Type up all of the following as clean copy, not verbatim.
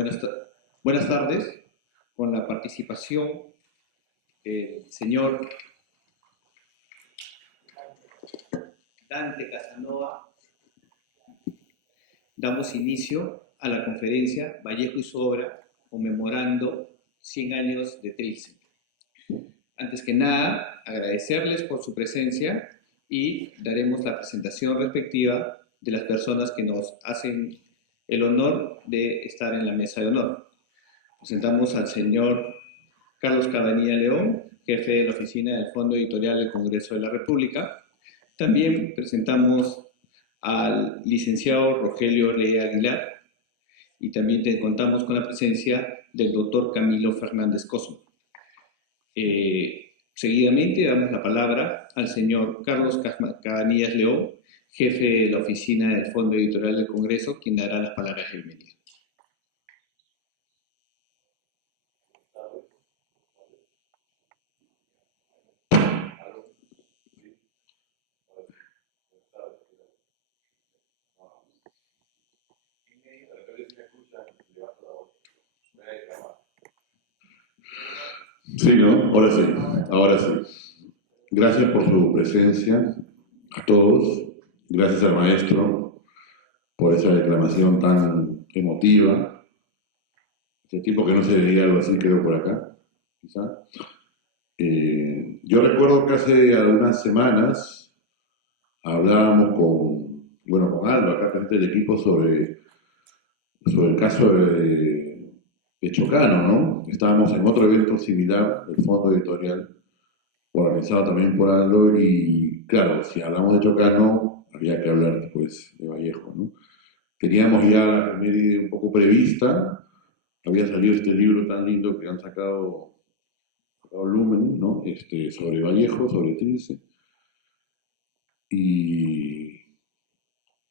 Buenas, buenas tardes, con la participación del señor Dante Casanova, damos inicio a la conferencia Vallejo y su obra, conmemorando 100 años de Trilce. Antes que nada, agradecerles por su presencia y daremos la presentación respectiva de las personas que nos hacen el honor de estar en la mesa de honor. Presentamos al señor Carlos Cabanilla León, jefe de la oficina del Fondo Editorial del Congreso de la República. También presentamos al licenciado Rogelio Orea Aguilar y también contamos con la presencia del doctor Camilo Fernández Cosmo. Seguidamente damos la palabra al señor Carlos Cabanillas León, jefe de la oficina del Fondo Editorial del Congreso, quien dará las palabras del medio. Sí, ¿no? Ahora sí. Gracias por su presencia a todos. Gracias al maestro por esa declamación tan emotiva. Este tipo que no se veía algo así, creo, por acá, quizá. Yo recuerdo que hace algunas semanas hablábamos con Aldo, acá presente del equipo, sobre el caso de Chocano, ¿no? Estábamos en otro evento similar del Fondo Editorial, organizado también por Aldo, y claro, si hablamos de Chocano, había que hablar después de Vallejo, ¿no? Teníamos ya la efeméride un poco prevista, había salido este libro tan lindo que han sacado Lumen, ¿no? Sobre Vallejo, sobre Trilce, y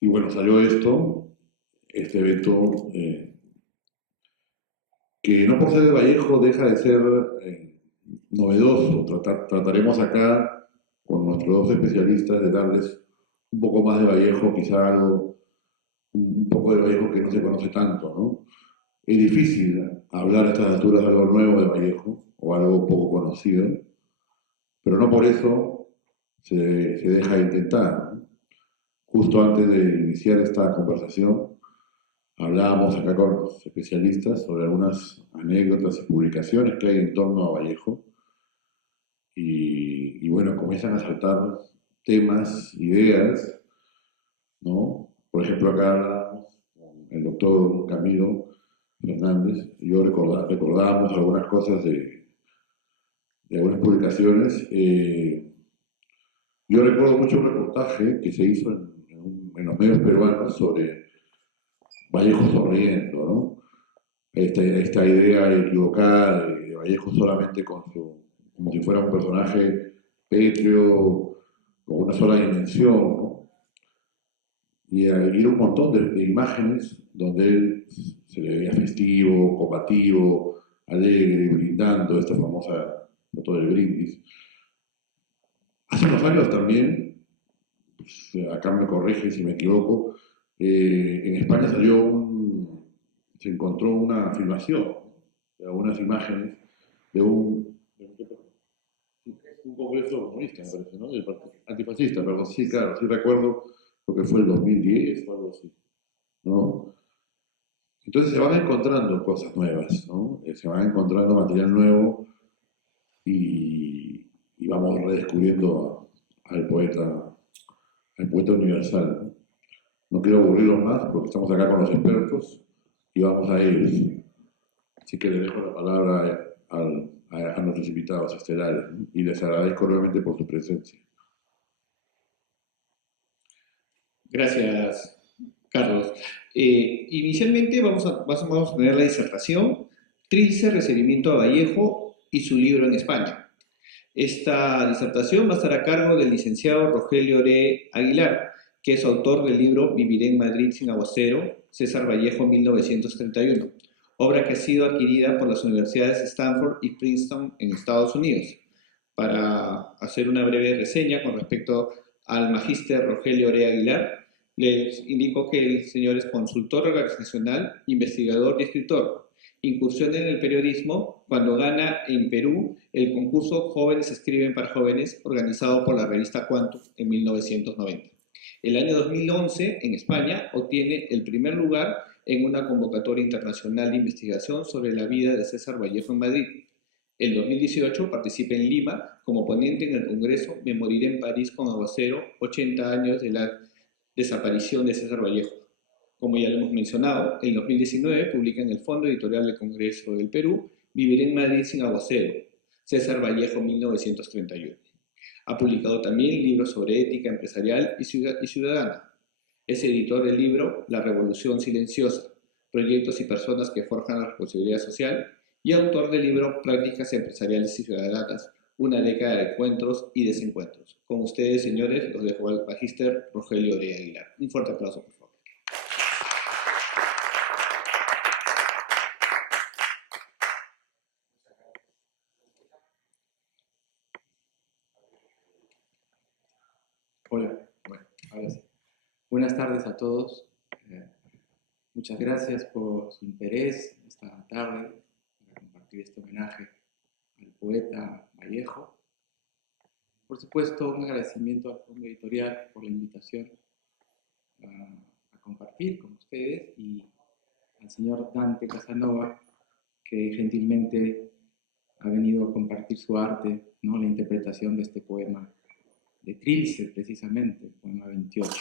bueno, salió este evento, que no por ser de Vallejo deja de ser novedoso. Trataremos acá con nuestros dos especialistas de darles un poco más de Vallejo, quizá un poco de Vallejo que no se conoce tanto, ¿no? Es difícil hablar a estas alturas de algo nuevo de Vallejo o algo poco conocido, pero no por eso se deja de intentar, ¿no? Justo antes de iniciar esta conversación, hablábamos acá con los especialistas sobre algunas anécdotas y publicaciones que hay en torno a Vallejo. Y bueno, comienzan a saltar temas, ideas, ¿no? Por ejemplo, acá hablábamos con el doctor Camilo Fernández, y yo recordábamos algunas cosas de algunas publicaciones. Yo recuerdo mucho un reportaje que se hizo en los medios peruanos sobre Vallejo sonriendo, ¿no? Esta idea equivocada de Vallejo solamente como si fuera un personaje pétreo, con una sola dimensión, ¿no? Y era un montón de imágenes donde él se le veía festivo, combativo, alegre, brindando, esta famosa foto del brindis. Hace unos años también, pues, acá me corrige si me equivoco, en España se encontró una filmación, de algunas imágenes de un congreso comunista, me parece, ¿no? Del partido antifascista, pero sí, claro, sí recuerdo lo que fue el 2010 o algo así, ¿no? Entonces se van encontrando cosas nuevas, ¿no? Se van encontrando material nuevo y vamos redescubriendo al poeta universal, ¿no? No quiero aburrirlos más porque estamos acá con los expertos y vamos a ellos. Así que le dejo la palabra a nuestros invitados estelares, ¿no? Y les agradezco nuevamente por su presencia. Gracias, Carlos. Inicialmente vamos a tener la disertación Trilce, recibimiento a Vallejo y su libro en España. Esta disertación va a estar a cargo del licenciado Rogelio Orea Aguilar, que es autor del libro Viviré en Madrid sin aguacero, César Vallejo 1931, obra que ha sido adquirida por las universidades Stanford y Princeton en Estados Unidos. Para hacer una breve reseña con respecto al magíster Rogelio Orea Aguilar, Les indico que el señor es consultor organizacional, investigador y escritor. Incursiona en el periodismo cuando gana en Perú el concurso Jóvenes Escriben para Jóvenes, organizado por la revista Quantum en 1990. El año 2011, en España, obtiene el primer lugar en una convocatoria internacional de investigación sobre la vida de César Vallejo en Madrid. En 2018 participa en Lima como ponente en el Congreso Me moriré en París con aguacero, 80 años de la desaparición de César Vallejo. Como ya lo hemos mencionado, en 2019 publica en el Fondo Editorial del Congreso del Perú Viviré en Madrid sin aguacero, César Vallejo 1931. Ha publicado también libros sobre ética empresarial y ciudadana. Es editor del libro La Revolución Silenciosa, proyectos y personas que forjan la responsabilidad social, y autor del libro Prácticas Empresariales y Ciudadanas, una década de encuentros y desencuentros. Con ustedes, señores, los dejo al magíster Rogelio de Aguilar. Un fuerte aplauso, por favor. Hola, bueno, ahora sí. Buenas tardes a todos. Muchas gracias por su interés esta tarde para compartir este homenaje al poeta Vallejo. Por supuesto, un agradecimiento al Fondo Editorial por la invitación a compartir con ustedes y al señor Dante Casanova, que gentilmente ha venido a compartir su arte, ¿no? La interpretación de este poema de Trilce, precisamente, el poema 28.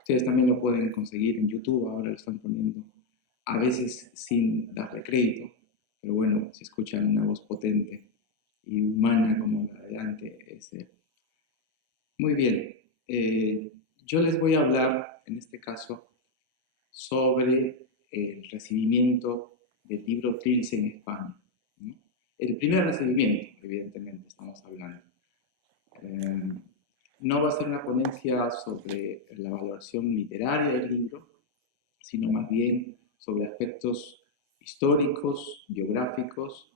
Ustedes también lo pueden conseguir en YouTube, ahora lo están poniendo, a veces sin darle crédito, pero bueno, si escuchan una voz potente y humana como la de Dante, es él. Muy bien, yo les voy a hablar, en este caso, sobre el recibimiento del libro Trilce en España, ¿no? El primer recibimiento, evidentemente, estamos hablando. No va a ser una ponencia sobre la valoración literaria del libro, sino más bien sobre aspectos históricos, biográficos,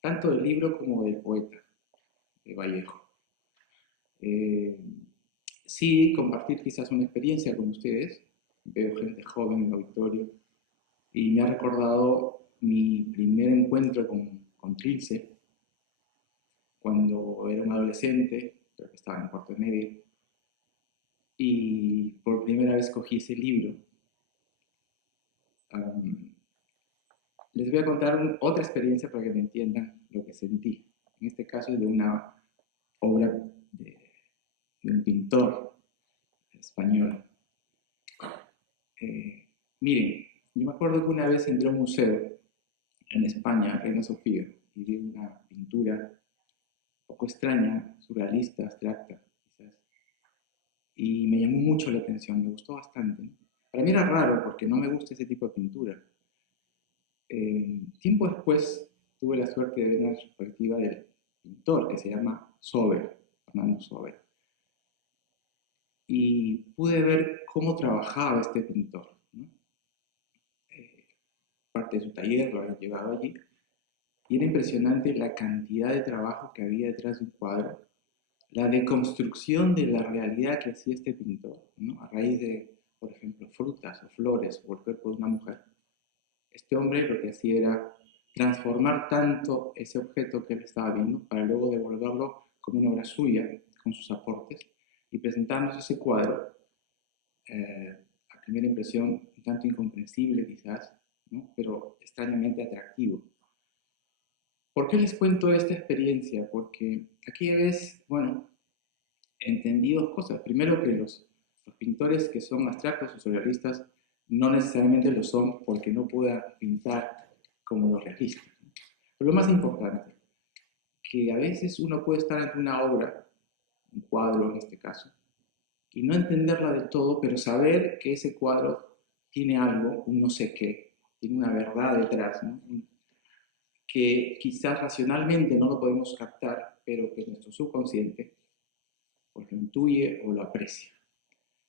tanto del libro como del poeta, de Vallejo. Sí, compartir quizás una experiencia con ustedes. Veo gente joven en el auditorio y me ha recordado mi primer encuentro con Trilce, cuando era un adolescente, creo que estaba en cuarto de medio, y por primera vez cogí ese libro. Les voy a contar otra experiencia para que me entiendan lo que sentí. En este caso es de una obra de un pintor español. Miren, yo me acuerdo que una vez entré a un museo en España, Reina Sofía, y vi una pintura un poco extraña, surrealista, abstracta, quizás. Y me llamó mucho la atención, me gustó bastante, ¿no? Para mí era raro porque no me gusta ese tipo de pintura. Tiempo después tuve la suerte de ver una retrospectiva del pintor que se llama Sober, Fernando Sober. Y pude ver cómo trabajaba este pintor, ¿no? Parte de su taller lo había llevado allí. Y era impresionante la cantidad de trabajo que había detrás de un cuadro, la deconstrucción de la realidad que hacía este pintor, ¿no? A raíz de, por ejemplo, frutas o flores o el cuerpo de una mujer. Este hombre lo que hacía era transformar tanto ese objeto que él estaba viendo para luego devolverlo como una obra suya, con sus aportes, y presentarnos ese cuadro, a primera impresión, un tanto incomprensible quizás, ¿no? Pero extrañamente atractivo. ¿Por qué les cuento esta experiencia? Porque aquí ves, bueno, entendí dos cosas. Primero, que los pintores que son abstractos o surrealistas no necesariamente lo son porque no puedan pintar como los realistas. Pero lo más importante, que a veces uno puede estar ante una obra, un cuadro en este caso, y no entenderla del todo, pero saber que ese cuadro tiene algo, un no sé qué, tiene una verdad detrás, ¿no? Que quizás racionalmente no lo podemos captar, pero que nuestro subconsciente pues lo intuye o lo aprecia.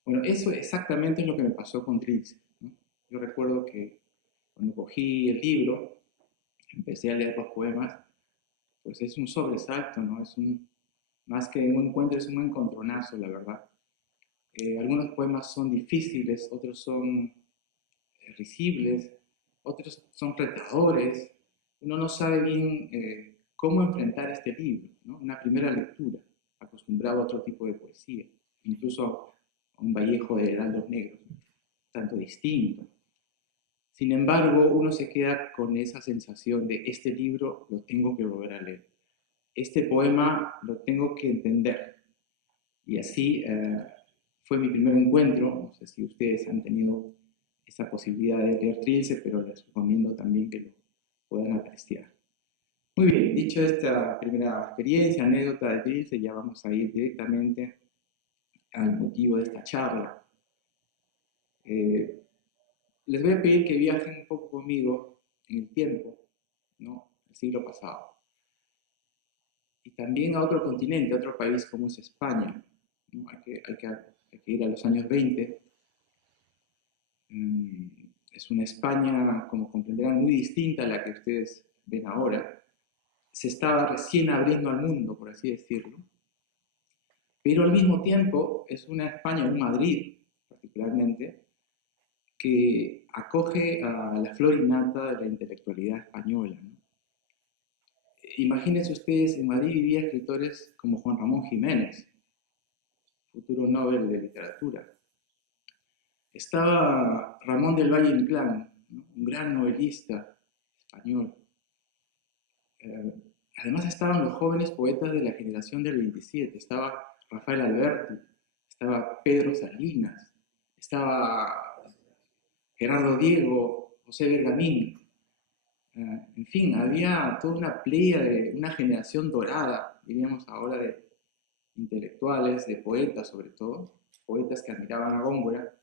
Bueno, eso exactamente es lo que me pasó con Trilce, ¿no? Yo recuerdo que cuando cogí el libro, empecé a leer los poemas, pues es un sobresalto, ¿no? Es un, más que un encuentro, es un encontronazo, la verdad. Algunos poemas son difíciles, otros son risibles, otros son retadores. Uno no sabe bien cómo enfrentar este libro, ¿no? Una primera lectura, acostumbrado a otro tipo de poesía, incluso a un Vallejo de Heraldos Negros, tanto distinto. Sin embargo, uno se queda con esa sensación de este libro lo tengo que volver a leer, este poema lo tengo que entender. Y así fue mi primer encuentro. No sé si ustedes han tenido esa posibilidad de leer Trilce, pero les recomiendo también que lo puedan apreciar. Muy bien, dicho esta primera experiencia, anécdota de Trilce, ya vamos a ir directamente al motivo de esta charla. Les voy a pedir que viajen un poco conmigo en el tiempo, ¿no? El siglo pasado. Y también a otro continente, a otro país como es España, ¿no? Hay que ir a los años 20. Es una España, como comprenderán, muy distinta a la que ustedes ven ahora. Se estaba recién abriendo al mundo, por así decirlo. Pero al mismo tiempo es una España, un Madrid particularmente, que acoge a la flor innata de la intelectualidad española, ¿no? Imagínense ustedes, en Madrid vivía escritores como Juan Ramón Jiménez, futuro Nobel de Literatura. Estaba Ramón del Valle Inclán, ¿no? Un gran novelista español. Además estaban los jóvenes poetas de la generación del 27. Estaba Rafael Alberti, estaba Pedro Salinas, estaba Gerardo Diego, José Bergamín. En fin, había toda una playa de una generación dorada, diríamos ahora, de intelectuales, de poetas sobre todo, poetas que admiraban a Góngora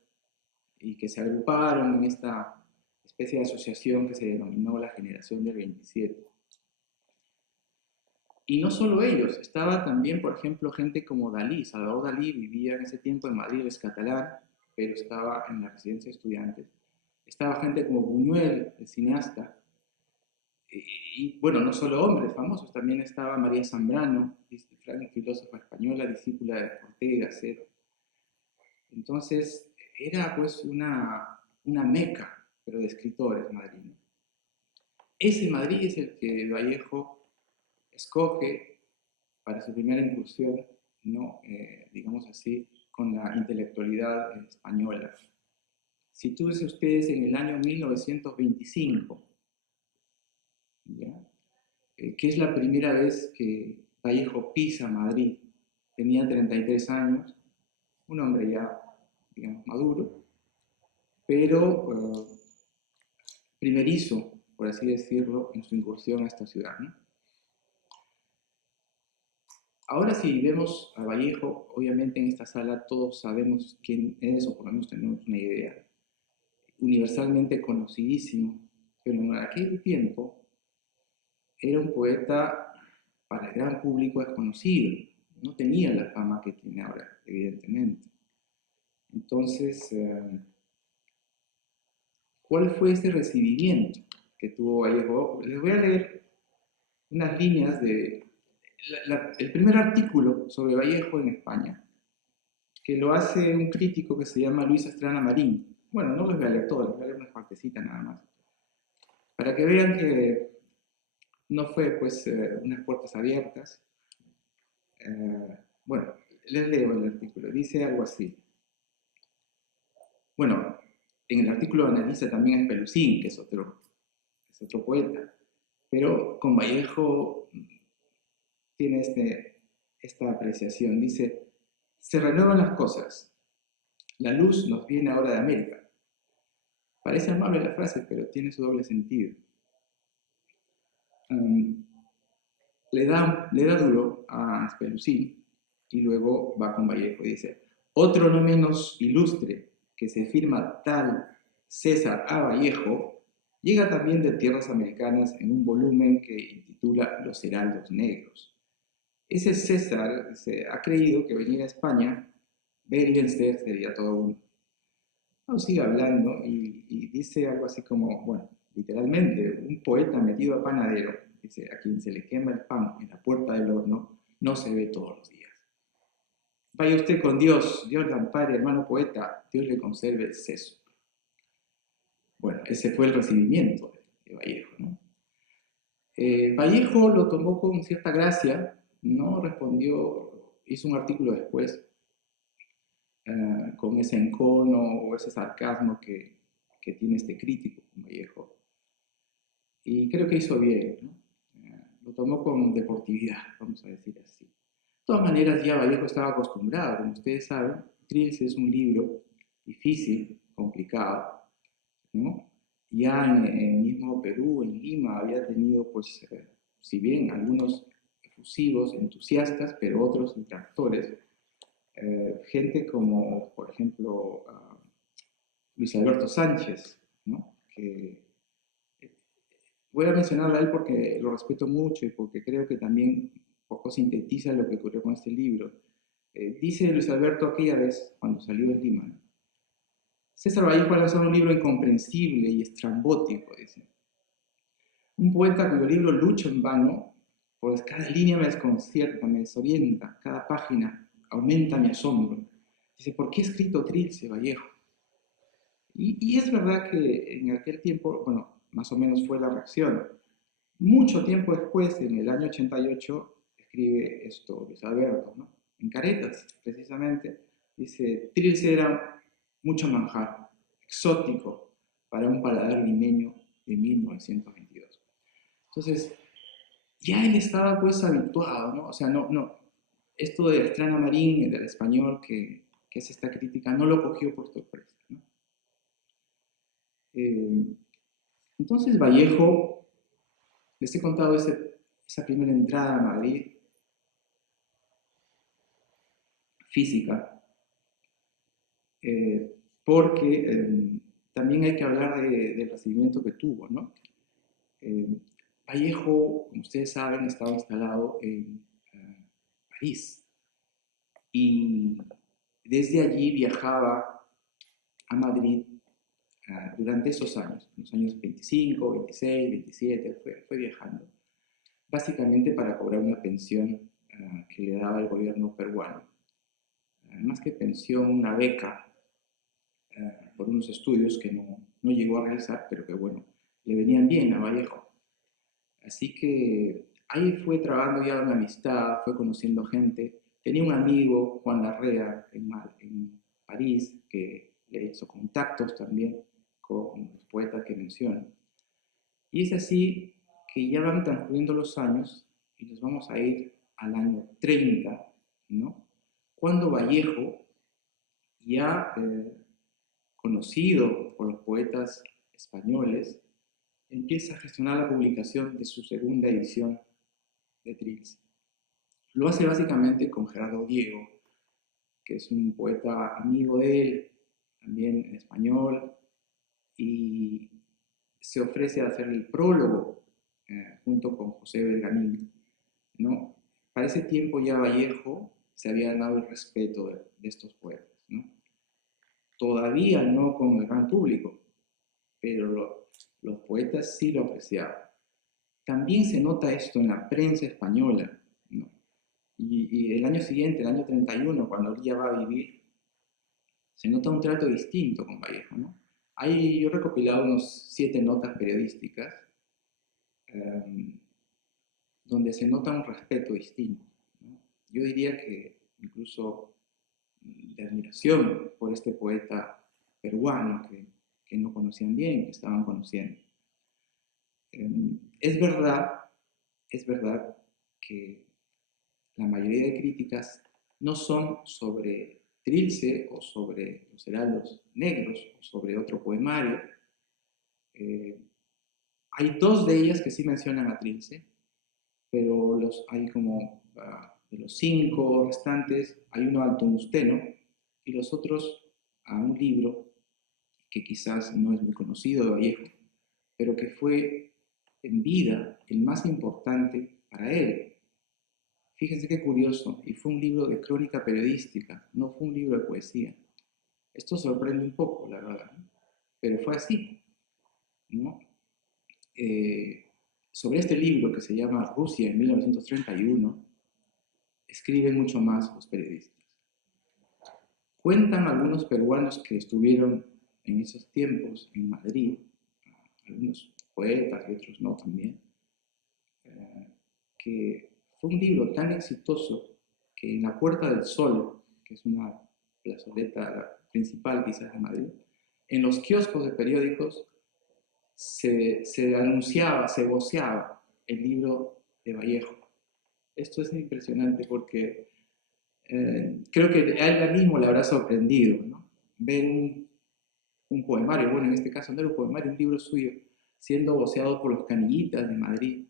y que se agruparon en esta especie de asociación que se denominó la generación del 27. Y no solo ellos, estaba también, por ejemplo, gente como Dalí. Salvador Dalí vivía en ese tiempo en Madrid, es catalán, pero estaba en la residencia de estudiantes. Estaba gente como Buñuel, el cineasta. Y bueno, no solo hombres famosos, también estaba María Zambrano, filósofa española, discípula de Ortega y Gasset. Entonces, era pues una meca, pero de escritores, Madrid, ¿no? Ese Madrid es el que Vallejo escoge para su primera incursión, ¿no? Digamos así, con la intelectualidad española. Sitúense ustedes en el año 1925, ¿ya? Que es la primera vez que Vallejo pisa Madrid. Tenía 33 años, un hombre ya, digamos, maduro, pero primerizo, por así decirlo, en su incursión a esta ciudad, ¿no? Ahora si vemos a Vallejo, obviamente en esta sala todos sabemos quién es, o por lo menos tenemos una idea. Universalmente conocidísimo, pero en aquel tiempo era un poeta para el gran público desconocido. No tenía la fama que tiene ahora, evidentemente. Entonces, ¿cuál fue ese recibimiento que tuvo Vallejo? Les voy a leer unas líneas de el primer artículo sobre Vallejo en España, que lo hace un crítico que se llama Luis Astrana Marín. Bueno, no les voy a leer todo, les voy a leer una partecita nada más, para que vean que no fue pues unas puertas abiertas. Bueno, les leo el artículo, dice algo así. Bueno, en el artículo analiza también a Espelucín, que es otro poeta, pero con Vallejo tiene esta apreciación. Dice, se renuevan las cosas. La luz nos viene ahora de América. Parece amable la frase, pero tiene su doble sentido. Le da duro a Espelucín y luego va con Vallejo y dice, otro no menos ilustre que se firma tal César A. Vallejo llega también de tierras americanas en un volumen que intitula Los Heraldos Negros. Ese César se ha creído que venir a España, ver y vencer sería todo uno. No, sigue hablando y dice algo así como, bueno, literalmente, un poeta metido a panadero, dice, a quien se le quema el pan en la puerta del horno, no se ve todos los días. Vaya usted con Dios, Dios le ampare, hermano poeta, Dios le conserve el seso. Bueno, ese fue el recibimiento de Vallejo, ¿no? Vallejo lo tomó con cierta gracia, no respondió, hizo un artículo después con ese encono o ese sarcasmo que tiene este crítico, Vallejo. Y creo que hizo bien, ¿no? Lo tomó con deportividad, vamos a decir así. De todas maneras, ya Vallejo estaba acostumbrado, como ustedes saben, Trilce es un libro difícil, complicado, ¿no? Ya en mismo Perú, en Lima, había tenido, pues, si bien algunos efusivos, entusiastas, pero otros detractores, gente como, por ejemplo, Luis Alberto Sánchez, ¿no? Que voy a mencionarlo a él porque lo respeto mucho y porque creo que también un poco sintetiza lo que ocurrió con este libro. Dice Luis Alberto aquella vez, cuando salió de Lima, César Vallejo ha lanzado un libro incomprensible y estrambótico, dice. Un poeta cuyo libro lucho en vano, pues cada línea me desconcierta, me desorienta, cada página aumenta mi asombro. Dice, ¿por qué ha escrito Trilce Vallejo? Y es verdad que en aquel tiempo, bueno, más o menos fue la reacción. Mucho tiempo después, en el año 88, escribe esto Luis Alberto, ¿no? En Caretas, precisamente, dice, Trilce era mucho manjar, exótico, para un paladar limeño de 1922. Entonces, ya él estaba pues habituado, ¿no? O sea, esto de Astrana Marín, del español, que es esta crítica, no lo cogió por sorpresa, ¿no? Entonces Vallejo, les he contado esa primera entrada a Madrid, física, porque también hay que hablar del recibimiento que tuvo, ¿no? Vallejo, como ustedes saben, estaba instalado en París y desde allí viajaba a Madrid durante esos años, los años 25, 26, 27, fue viajando, básicamente para cobrar una pensión que le daba el gobierno peruano. Más que pensión, una beca por unos estudios que no llegó a realizar, pero que bueno, le venían bien a Vallejo. Así que ahí fue trabajando ya una amistad, fue conociendo gente. Tenía un amigo, Juan Larrea, en París, que le hizo contactos también con los poetas que mencionan. Y es así que ya van transcurriendo los años y nos vamos a ir al año 30, ¿no? Cuando Vallejo, ya conocido por los poetas españoles, empieza a gestionar la publicación de su segunda edición de Trilce. Lo hace básicamente con Gerardo Diego, que es un poeta amigo de él, también en español, y se ofrece a hacer el prólogo junto con José Belgamín, ¿no? Para ese tiempo ya Vallejo se había ganado el respeto de estos poetas, ¿no? Todavía no con el gran público, pero los poetas sí lo apreciaban. También se nota esto en la prensa española, ¿no? Y el año siguiente, el año 31, cuando él ya va a vivir, se nota un trato distinto con Vallejo, ¿no? Ahí yo he recopilado unos 7 notas periodísticas donde se nota un respeto distinto, ¿no? Yo diría que incluso de admiración por este poeta peruano que no conocían bien, que estaban conociendo. Es verdad que la mayoría de críticas no son sobre Trilce o sobre los heraldos negros o sobre otro poemario. Hay 2 de ellas que sí mencionan a Trilce, pero hay como de los 5 restantes, hay uno al Tungsteno y los otros a un libro que quizás no es muy conocido de Vallejo, pero que fue en vida el más importante para él. Fíjense qué curioso, y fue un libro de crónica periodística, no fue un libro de poesía. Esto sorprende un poco, la verdad, ¿no? Pero fue así, ¿no? Sobre este libro que se llama Rusia en 1931, escriben mucho más los periodistas. Cuentan algunos peruanos que estuvieron en esos tiempos en Madrid, algunos poetas y otros no también, que fue un libro tan exitoso que en la Puerta del Sol, que es una plazoleta principal quizás de Madrid, en los kioscos de periódicos se anunciaba, se voceaba el libro de Vallejo. Esto es impresionante porque creo que a él mismo le habrá sorprendido, ¿no? Ver un poemario, bueno, en este caso no era un poemario, un libro suyo, siendo voceado por los Canillitas de Madrid,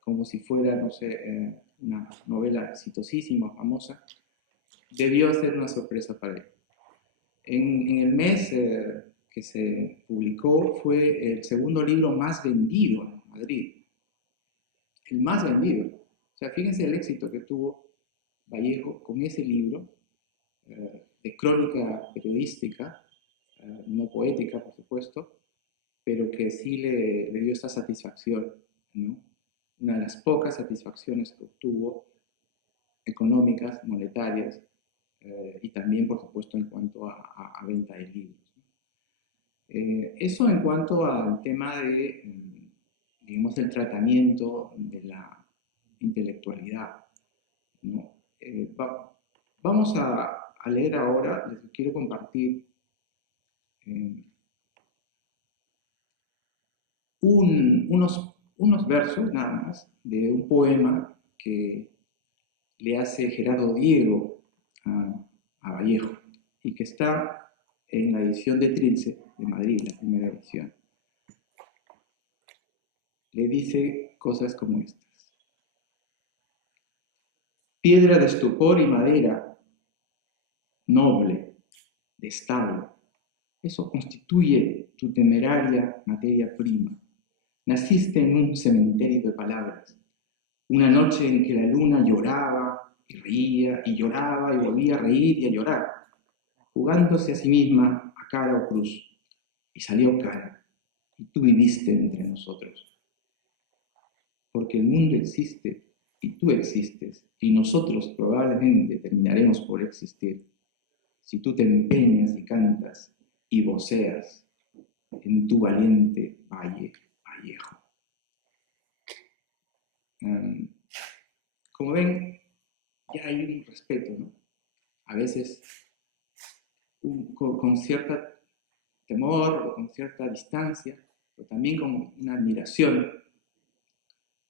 como si fuera, no sé, una novela exitosísima, famosa. Debió ser una sorpresa para él. En el mes que se publicó fue el segundo libro más vendido en Madrid. El más vendido. O sea, fíjense el éxito que tuvo Vallejo con ese libro de crónica periodística, no poética, por supuesto, pero que sí le dio esta satisfacción, ¿no? Una de las pocas satisfacciones que obtuvo económicas, monetarias, y también, por supuesto, en cuanto a venta de libros. Eso en cuanto al tema de, digamos, el tratamiento de la intelectualidad, ¿no? Vamos a leer ahora, les quiero compartir unos versos nada más de un poema que le hace Gerardo Diego a Vallejo y que está en la edición de Trilce de Madrid, la primera edición. Le dice cosas como estas: piedra de estupor y madera, noble, de establo, eso constituye tu temeraria materia prima. Naciste en un cementerio de palabras, una noche en que la luna lloraba y reía y lloraba y volvía a reír y a llorar, jugándose a sí misma a cara o cruz, y salió cara, y tú viviste entre nosotros. Porque el mundo existe y tú existes, y nosotros probablemente terminaremos por existir, si tú te empeñas y cantas y voceas en tu valiente valle Vallejo. Como ven, ya hay un respeto, ¿no? A veces con cierta temor o con cierta distancia, pero también con una admiración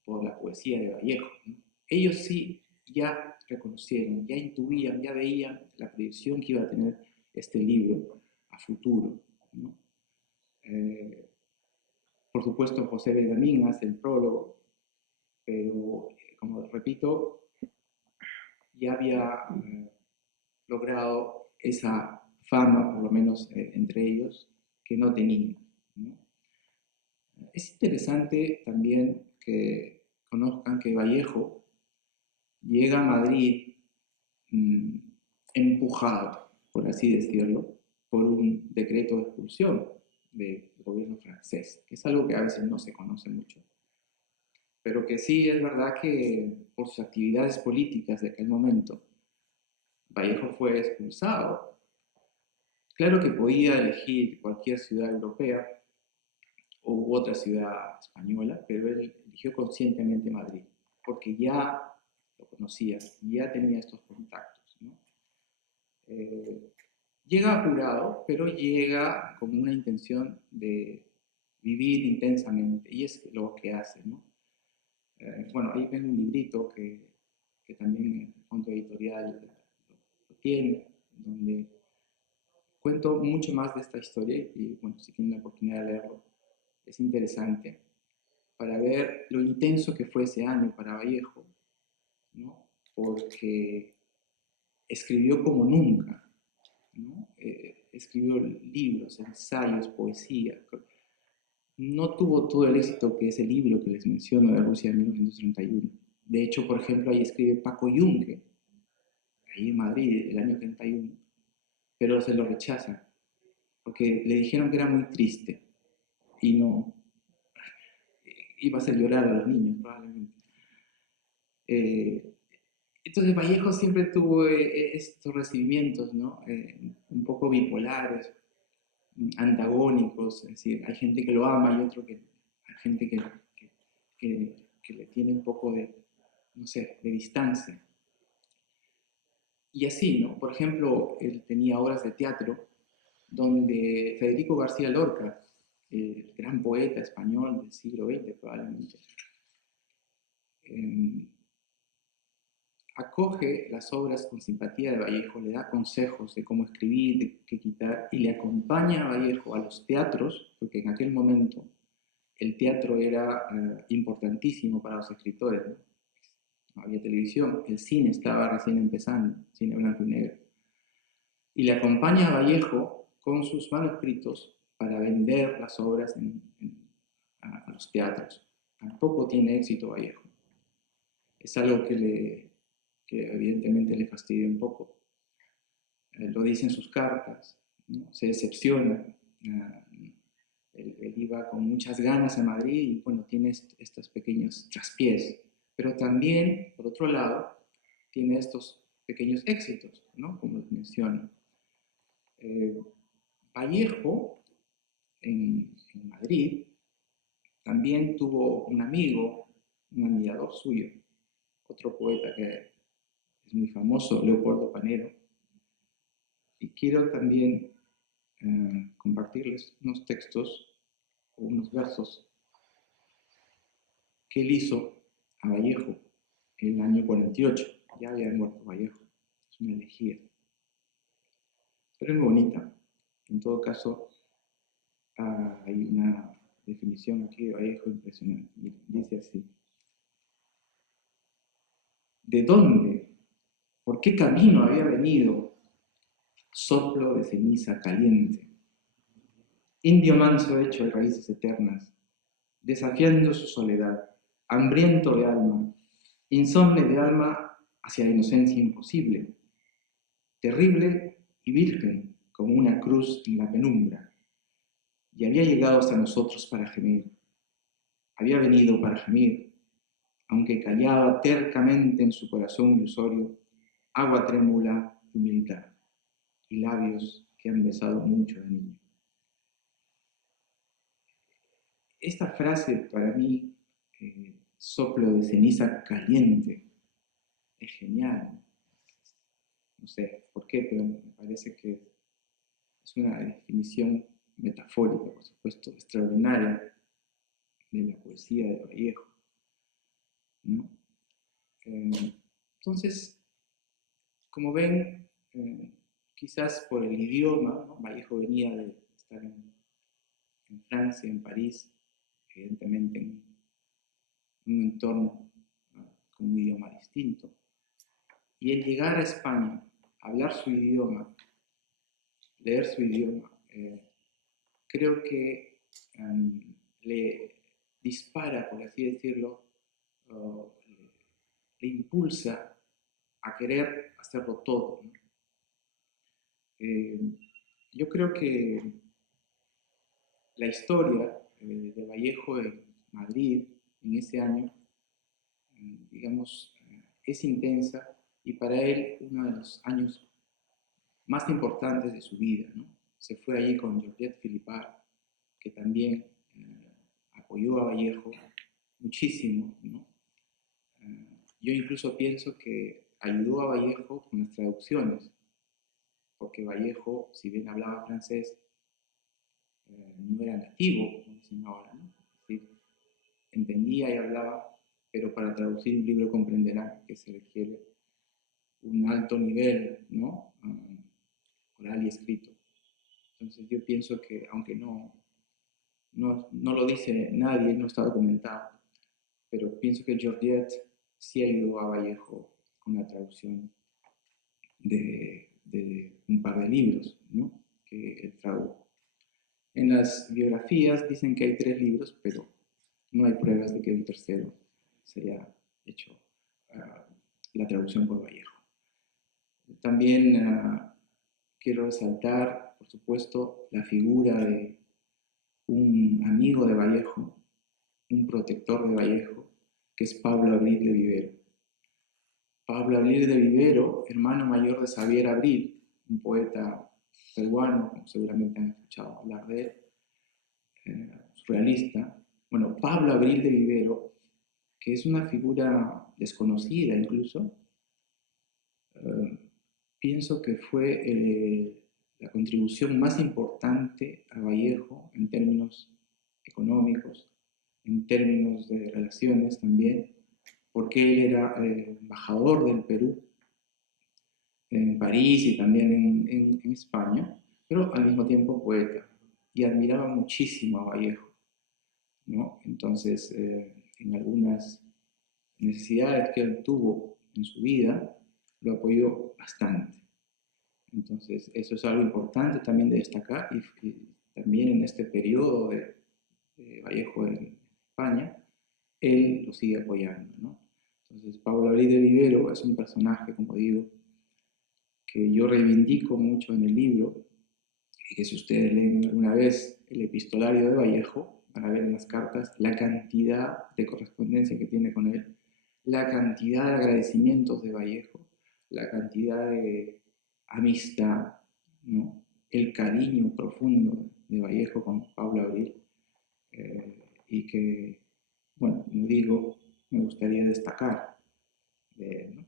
por la poesía de Vallejo, ¿no? Ellos sí ya reconocieron, ya intuían, ya veían la proyección que iba a tener este libro a futuro, ¿no? Por supuesto, José Benjamín hace el prólogo, pero, como repito, ya había logrado esa fama, por lo menos entre ellos, que no tenían, ¿no? Es interesante también que conozcan que Vallejo llega a Madrid empujado, por así decirlo, por un decreto de expulsión del gobierno francés, que es algo que a veces no se conoce mucho, pero que sí es verdad que por sus actividades políticas de aquel momento, Vallejo fue expulsado. Claro que podía elegir cualquier ciudad europea u otra ciudad española, pero él eligió conscientemente Madrid, porque ya lo conocía, ya tenía estos contactos, ¿no? Llega apurado, pero llega con una intención de vivir intensamente, y es lo que hace, ¿no? Bueno, ahí ven un librito que también el fondo editorial lo tiene, donde cuento mucho más de esta historia y, bueno, si tienen la oportunidad de leerlo, es interesante para ver lo intenso que fue ese año para Vallejo, ¿no? Porque escribió como nunca, ¿no? Escribió libros, ensayos, poesía. No tuvo todo el éxito que ese libro que les menciono de Rusia de 1931. De hecho, por ejemplo, ahí escribe Paco Yunque, ahí en Madrid, el año 31, pero se lo rechazan, porque le dijeron que era muy triste y no iba a hacer llorar a los niños probablemente. Entonces Vallejo siempre tuvo estos recibimientos, ¿no? Un poco bipolares, antagónicos, es decir, hay gente que lo ama y hay gente que le tiene un poco de, no sé, de distancia. Y así, ¿no? Por ejemplo, él tenía obras de teatro donde Federico García Lorca, el gran poeta español del siglo XX probablemente, eh, acoge las obras con simpatía de Vallejo, le da consejos de cómo escribir, de qué quitar, y le acompaña a Vallejo a los teatros, porque en aquel momento el teatro era importantísimo para los escritores, ¿no? No había televisión, el cine estaba recién empezando, cine blanco y negro. Y le acompaña a Vallejo con sus manuscritos para vender las obras a los teatros. Tampoco tiene éxito Vallejo. Es algo que evidentemente le fastidia un poco. Lo dice en sus cartas, ¿no? Se decepciona. Él iba con muchas ganas a Madrid y bueno, tiene estos pequeños traspiés. Pero también, por otro lado, tiene estos pequeños éxitos, ¿no? Como les menciono. Vallejo, en Madrid, también tuvo un amigo, un admirador suyo, otro poeta que es muy famoso, Leopoldo Panero. Y quiero también compartirles unos textos o unos versos que él hizo a Vallejo en el año 48. Ya había muerto Vallejo, es una elegía. Pero es muy bonita. En todo caso, hay una definición aquí de Vallejo impresionante. Dice así: ¿de dónde, por qué camino había venido soplo de ceniza caliente? Indio manso hecho de raíces eternas, desafiando su soledad, hambriento de alma, insomne de alma hacia la inocencia imposible, terrible y virgen como una cruz en la penumbra. Y había llegado hasta nosotros para gemir. Había venido para gemir, aunque callaba tercamente en su corazón ilusorio, agua trémula de humildad y labios que han besado mucho de niño. Esta frase para mí, soplo de ceniza caliente, es genial. No sé por qué, pero me parece que es una definición metafórica, por supuesto, extraordinaria de la poesía de Vallejo, ¿no? Entonces, como ven, quizás por el idioma, ¿no? Vallejo venía de estar en Francia, en París, evidentemente en un entorno, ¿no?, con un idioma distinto. Y el llegar a España, hablar su idioma, leer su idioma, creo que le dispara, por así decirlo, le impulsa a querer hacerlo todo, ¿no? Yo creo que la historia de Vallejo en Madrid en ese año, digamos, es intensa y para él uno de los años más importantes de su vida, ¿no? Se fue allí con Georgette Philippard, que también apoyó a Vallejo muchísimo, ¿no? Yo incluso pienso que ayudó a Vallejo con las traducciones, porque Vallejo, si bien hablaba francés, no era nativo, como dicen ahora, ¿no? Es decir, entendía y hablaba, pero para traducir un libro comprenderán que se requiere un alto nivel, ¿no?, oral y escrito. Entonces yo pienso que, aunque no lo dice nadie, no está documentado, pero pienso que Georgette sí ayudó a Vallejo con la traducción de un par de libros, ¿no?, que él tradujo. En las biografías dicen que hay 3 libros, pero no hay pruebas de que un tercero se haya hecho la traducción por Vallejo. También quiero resaltar, por supuesto, la figura de un amigo de Vallejo, un protector de Vallejo, que es Pablo Abril de Vivero. Pablo Abril de Vivero, hermano mayor de Xavier Abril, un poeta peruano, como seguramente han escuchado hablar de él, surrealista. Bueno, Pablo Abril de Vivero, que es una figura desconocida incluso, pienso que fue la contribución más importante a Vallejo en términos económicos, en términos de relaciones también, porque él era embajador del Perú en París y también en España, pero al mismo tiempo poeta, y admiraba muchísimo a Vallejo, ¿no? Entonces, en algunas necesidades que él tuvo en su vida, lo apoyó bastante. Entonces, eso es algo importante también de destacar, y también en este periodo de Vallejo en España, él lo sigue apoyando, ¿no? Entonces, Pablo Abril de Vivero es un personaje, como digo, que yo reivindico mucho en el libro, y que si ustedes leen alguna vez el epistolario de Vallejo, van a ver en las cartas la cantidad de correspondencia que tiene con él, la cantidad de agradecimientos de Vallejo, la cantidad de amistad, ¿no? El cariño profundo de Vallejo con Pablo Abril, y que, bueno, como digo, me gustaría destacar. ¿No?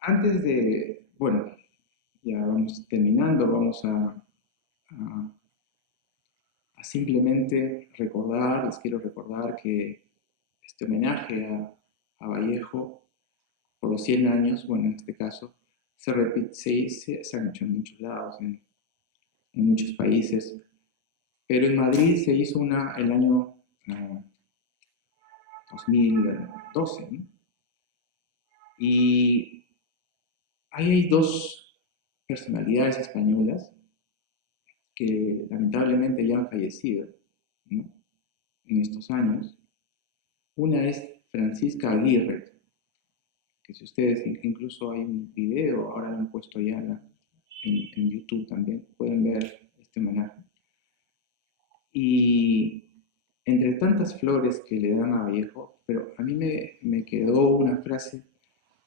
Antes de, bueno, ya vamos terminando, vamos a simplemente recordar, les quiero recordar que este homenaje a Vallejo por los 100 años, bueno, en este caso, se han hecho en muchos lados, en muchos países, pero en Madrid se hizo una el año 2012, ¿no? Y ahí hay dos personalidades españolas que lamentablemente ya han fallecido, ¿no? En estos años. Una es Francisca Aguirre, que si ustedes, incluso hay un video, ahora lo han puesto ya en YouTube también, pueden ver este homenaje. Y entre tantas flores que le dan a Vallejo, pero a mí me quedó una frase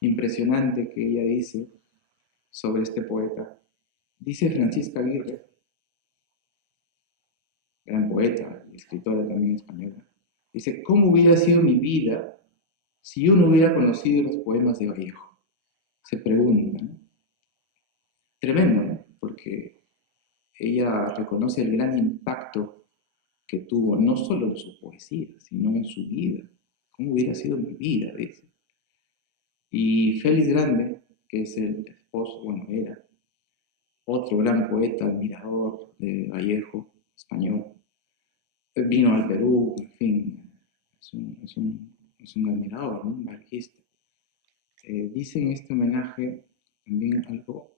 impresionante que ella dice sobre este poeta. Dice Francisca Aguirre, gran poeta y escritora también española, dice, ¿cómo hubiera sido mi vida si yo no hubiera conocido los poemas de Vallejo? Se pregunta, ¿no? Tremendo, ¿no? Porque ella reconoce el gran impacto que tuvo, no solo en su poesía, sino en su vida. ¿Cómo hubiera sido mi vida? Dice. Y Félix Grande, que es el esposo, bueno, era otro gran poeta, admirador de Vallejo, español, vino al Perú, en fin, es un admirador, ¿no? Un vallejista. Dice en este homenaje también algo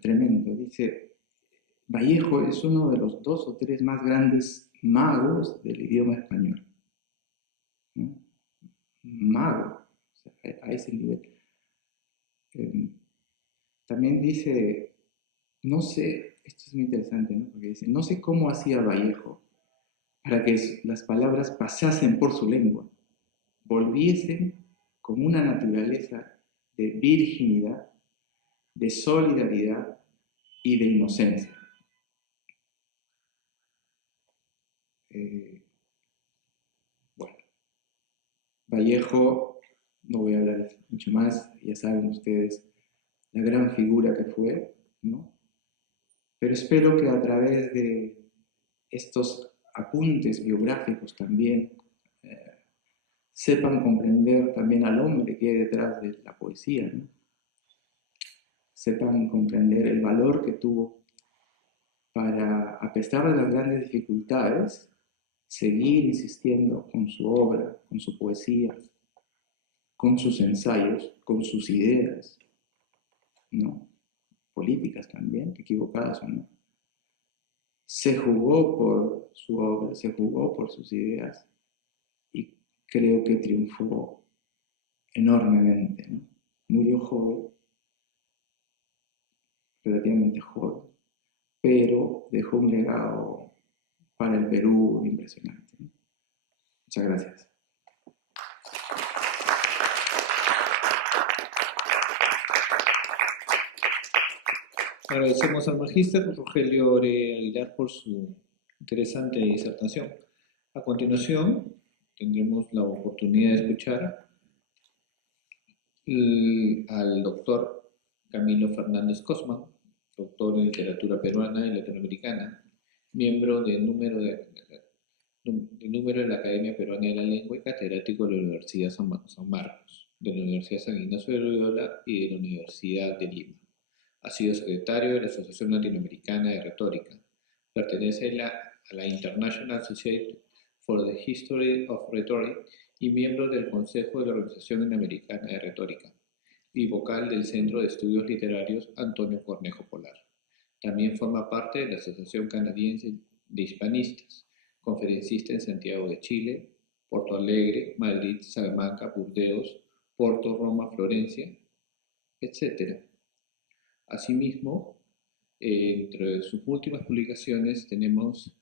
tremendo. Dice, Vallejo es uno de los 2 o 3 más grandes magos del idioma español, ¿no? Mago, o sea, a ese nivel. También dice, no sé, esto es muy interesante, ¿no? Porque dice, no sé cómo hacía Vallejo para que las palabras pasasen por su lengua, volviesen con una naturaleza de virginidad, de solidaridad y de inocencia. Bueno, Vallejo, no voy a hablar mucho más, ya saben ustedes la gran figura que fue, ¿no? Pero espero que a través de estos apuntes biográficos también sepan comprender también al hombre que hay detrás de la poesía, ¿no? Sepan comprender el valor que tuvo para, a pesar de las grandes dificultades, seguir insistiendo con su obra, con su poesía, con sus ensayos, con sus ideas, ¿no? Políticas también, equivocadas o no. Se jugó por su obra, se jugó por sus ideas y creo que triunfó enormemente, ¿no? Murió joven, relativamente joven, pero dejó un legado para el Perú impresionante, ¿no? Muchas gracias. Agradecemos al magíster Rogelio Ore Aguilar por su interesante disertación. A continuación, tendremos la oportunidad de escuchar al doctor Camilo Fernández Cosman, doctor en literatura peruana y latinoamericana, miembro del número de la Academia Peruana de la Lengua y catedrático de la Universidad San Marcos, de la Universidad San Ignacio de Loyola y de la Universidad de Lima. Ha sido secretario de la Asociación Latinoamericana de Retórica. Pertenece a la International Society for the History of Rhetoric y miembro del Consejo de la Organización Interamericana de Retórica y vocal del Centro de Estudios Literarios Antonio Cornejo Polar. También forma parte de la Asociación Canadiense de Hispanistas, conferencista en Santiago de Chile, Porto Alegre, Madrid, Salamanca, Burdeos, Porto, Roma, Florencia, etc. Asimismo, entre sus últimas publicaciones tenemos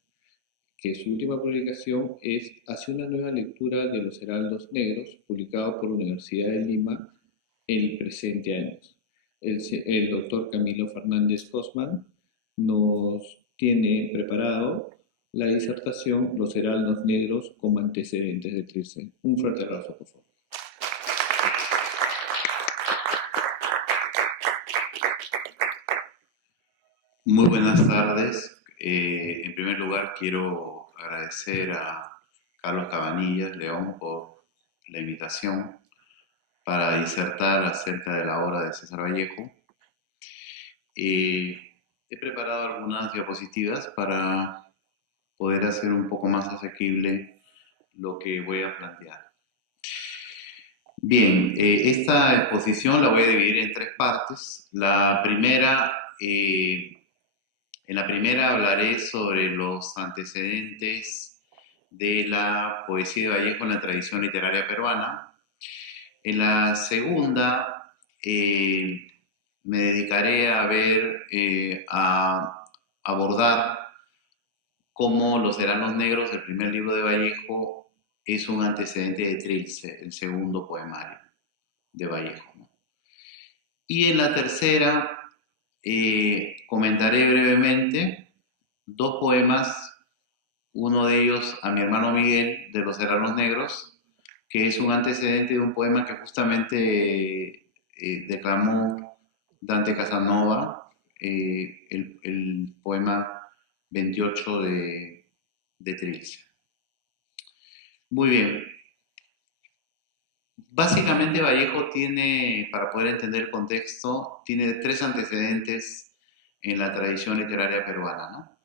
que su última publicación es Hacia una nueva lectura de los Heraldos Negros, publicado por la Universidad de Lima en el presente año. El doctor Camilo Fernández Cosman nos tiene preparado la disertación Los Heraldos Negros como antecedentes de Trilce. Un fuerte abrazo, por favor. Muy buenas tardes. En primer lugar, quiero agradecer a Carlos Cabanillas León por la invitación para disertar acerca de la obra de César Vallejo. He preparado algunas diapositivas para poder hacer un poco más asequible lo que voy a plantear. Bien, esta exposición la voy a dividir en tres partes. En la primera hablaré sobre los antecedentes de la poesía de Vallejo en la tradición literaria peruana. En la segunda me dedicaré a abordar cómo Los Heraldos Negros, el primer libro de Vallejo, es un antecedente de Trilce, el segundo poemario de Vallejo, ¿no? Y en la tercera comentaré brevemente dos poemas, uno de ellos a mi hermano Miguel, de Los Heraldos Negros, que es un antecedente de un poema que justamente declamó Dante Casanova, el poema 28 de Trilce. Muy bien. Básicamente Vallejo tiene, para poder entender el contexto, tiene tres antecedentes en la tradición literaria peruana, ¿no?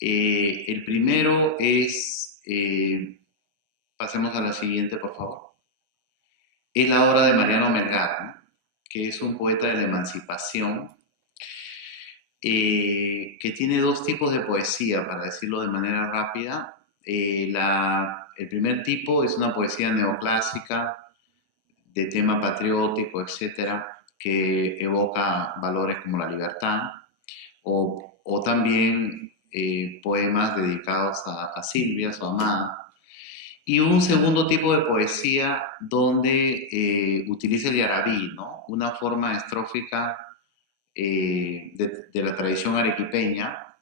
El primero es, pasemos a la siguiente, por favor, es la obra de Mariano Melgar, ¿no? Que es un poeta de la emancipación, que tiene dos tipos de poesía, para decirlo de manera rápida. El primer tipo es una poesía neoclásica de tema patriótico, etcétera, que evoca valores como la libertad, o también poemas dedicados a Silvia, su amada. Y un segundo tipo de poesía donde utiliza el yarabí, ¿no? Una forma estrófica de la tradición arequipeña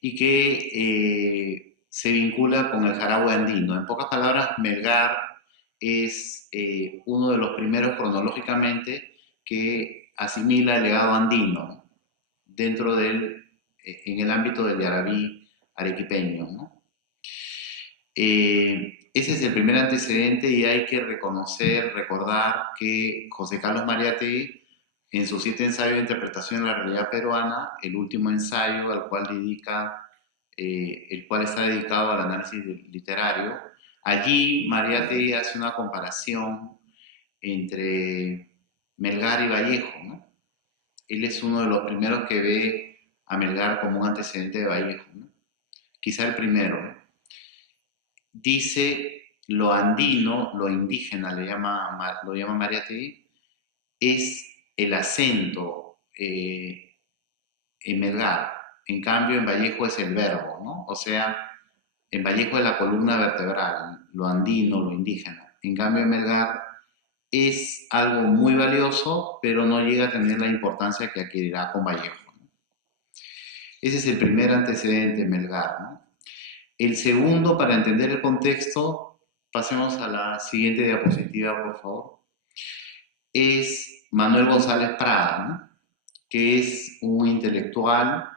y que se vincula con el jarabe andino. En pocas palabras, Melgar es uno de los primeros cronológicamente que asimila el legado andino dentro en el ámbito del yarabí arequipeño, ¿no? Ese es el primer antecedente y hay que recordar que José Carlos Mariátegui, en sus 7 ensayos de interpretación de la realidad peruana, el último ensayo al cual el cual está dedicado al análisis literario, allí Mariátegui hace una comparación entre Melgar y Vallejo, ¿no? Él es uno de los primeros que ve a Melgar como un antecedente de Vallejo, ¿no? Quizá el primero, ¿no? Dice lo andino, lo indígena, lo llama Mariátegui, es el acento en Melgar. En cambio, en Vallejo es el verbo, ¿no? O sea, en Vallejo es la columna vertebral, lo andino, lo indígena. En cambio, en Melgar es algo muy valioso, pero no llega a tener la importancia que adquirirá con Vallejo. Ese es el primer antecedente, Melgar, ¿no? El segundo, para entender el contexto, pasemos a la siguiente diapositiva, por favor, es Manuel González Prada, ¿no? Que es un intelectual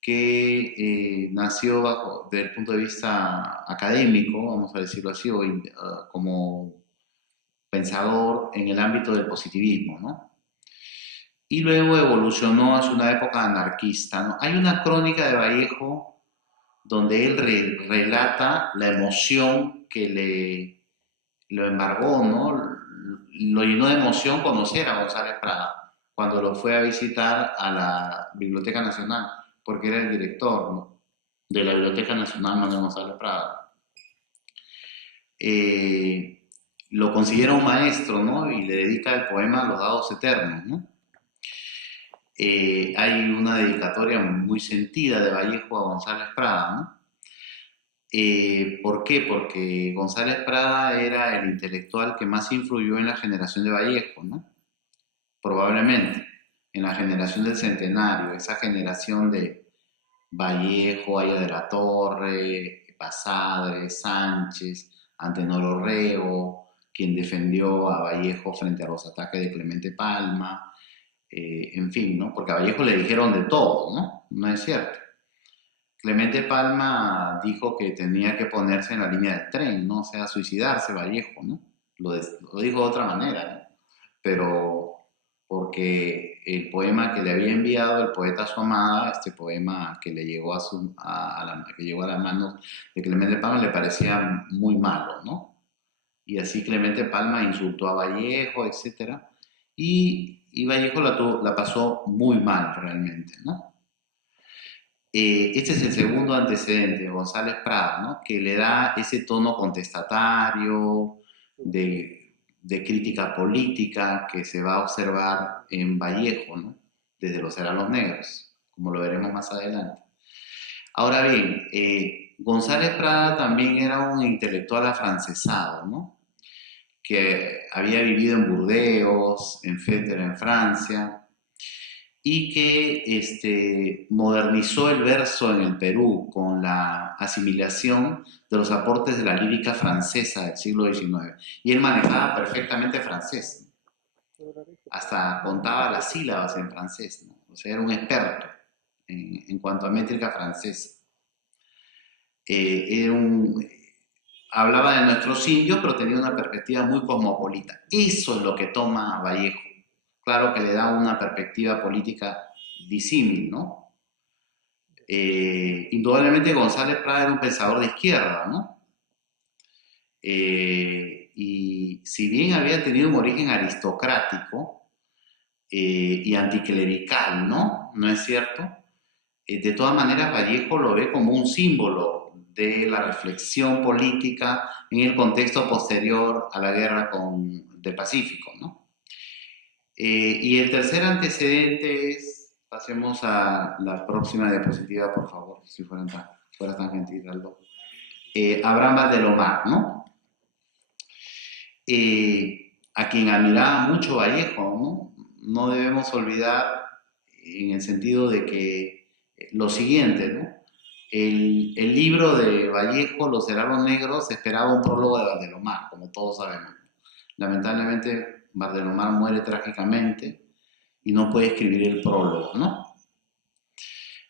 que nació desde el punto de vista académico, vamos a decirlo así, como pensador en el ámbito del positivismo, ¿no? Y luego evolucionó hacia una época anarquista, ¿no? Hay una crónica de Vallejo donde él relata la emoción que lo embargó, ¿no? Lo llenó de emoción conocer a González Prada cuando lo fue a visitar a la Biblioteca Nacional, porque era el director, ¿no?, de la Biblioteca Nacional, Manuel González Prada. Lo considera un maestro, ¿no? Y le dedica el poema Los Dados Eternos, ¿no? Hay una dedicatoria muy sentida de Vallejo a González Prada, ¿no? ¿Por qué? Porque González Prada era el intelectual que más influyó en la generación de Vallejo, ¿no? Probablemente, en la generación del Centenario, esa generación de Vallejo, Aya de la Torre, Basadre, Sánchez, Antenor Orrego, quien defendió a Vallejo frente a los ataques de Clemente Palma, en fin, ¿no? Porque a Vallejo le dijeron de todo, ¿no? No es cierto. Clemente Palma dijo que tenía que ponerse en la línea del tren, ¿no? O sea, suicidarse Vallejo, ¿no? Lo dijo de otra manera, ¿no? Pero porque el poema que le había enviado el poeta a su amada, este poema que le llegó que llegó a las manos de Clemente Palma, le parecía muy malo, ¿no? Y así Clemente Palma insultó a Vallejo, etc. Y Vallejo la pasó muy mal realmente, ¿no? Este es el segundo antecedente, González Prada, ¿no?, que le da ese tono contestatario, de crítica política que se va a observar en Vallejo, ¿no?, desde Los Heraldos Negros, como lo veremos más adelante. Ahora bien, González Prada también era un intelectual afrancesado, ¿no?, que había vivido en Burdeos, etcétera, en Francia, y que modernizó el verso en el Perú con la asimilación de los aportes de la lírica francesa del siglo XIX. Y él manejaba perfectamente francés, hasta contaba las sílabas en francés, ¿no? O sea, era un experto en cuanto a métrica francesa. Hablaba de nuestros indios, pero tenía una perspectiva muy cosmopolita. Eso es lo que toma Vallejo. Claro que le da una perspectiva política disímil, ¿no? Indudablemente González Prada era un pensador de izquierda, ¿no? Y si bien había tenido un origen aristocrático y anticlerical, ¿no? ¿No es cierto? De todas maneras, Vallejo lo ve como un símbolo de la reflexión política en el contexto posterior a la guerra del Pacífico, ¿no? Y el tercer antecedente es, pasemos a la próxima diapositiva, por favor, si fuera tan gentil, Aldo. Abraham Valdelomar, ¿no? A quien admiraba mucho Vallejo, ¿no? No debemos olvidar en el sentido de que lo siguiente, ¿no? El libro de Vallejo, Los Heraldos Negros, esperaba un prólogo de Valdelomar, como todos sabemos. Lamentablemente, Valdelomar muere trágicamente y no puede escribir el prólogo, ¿no?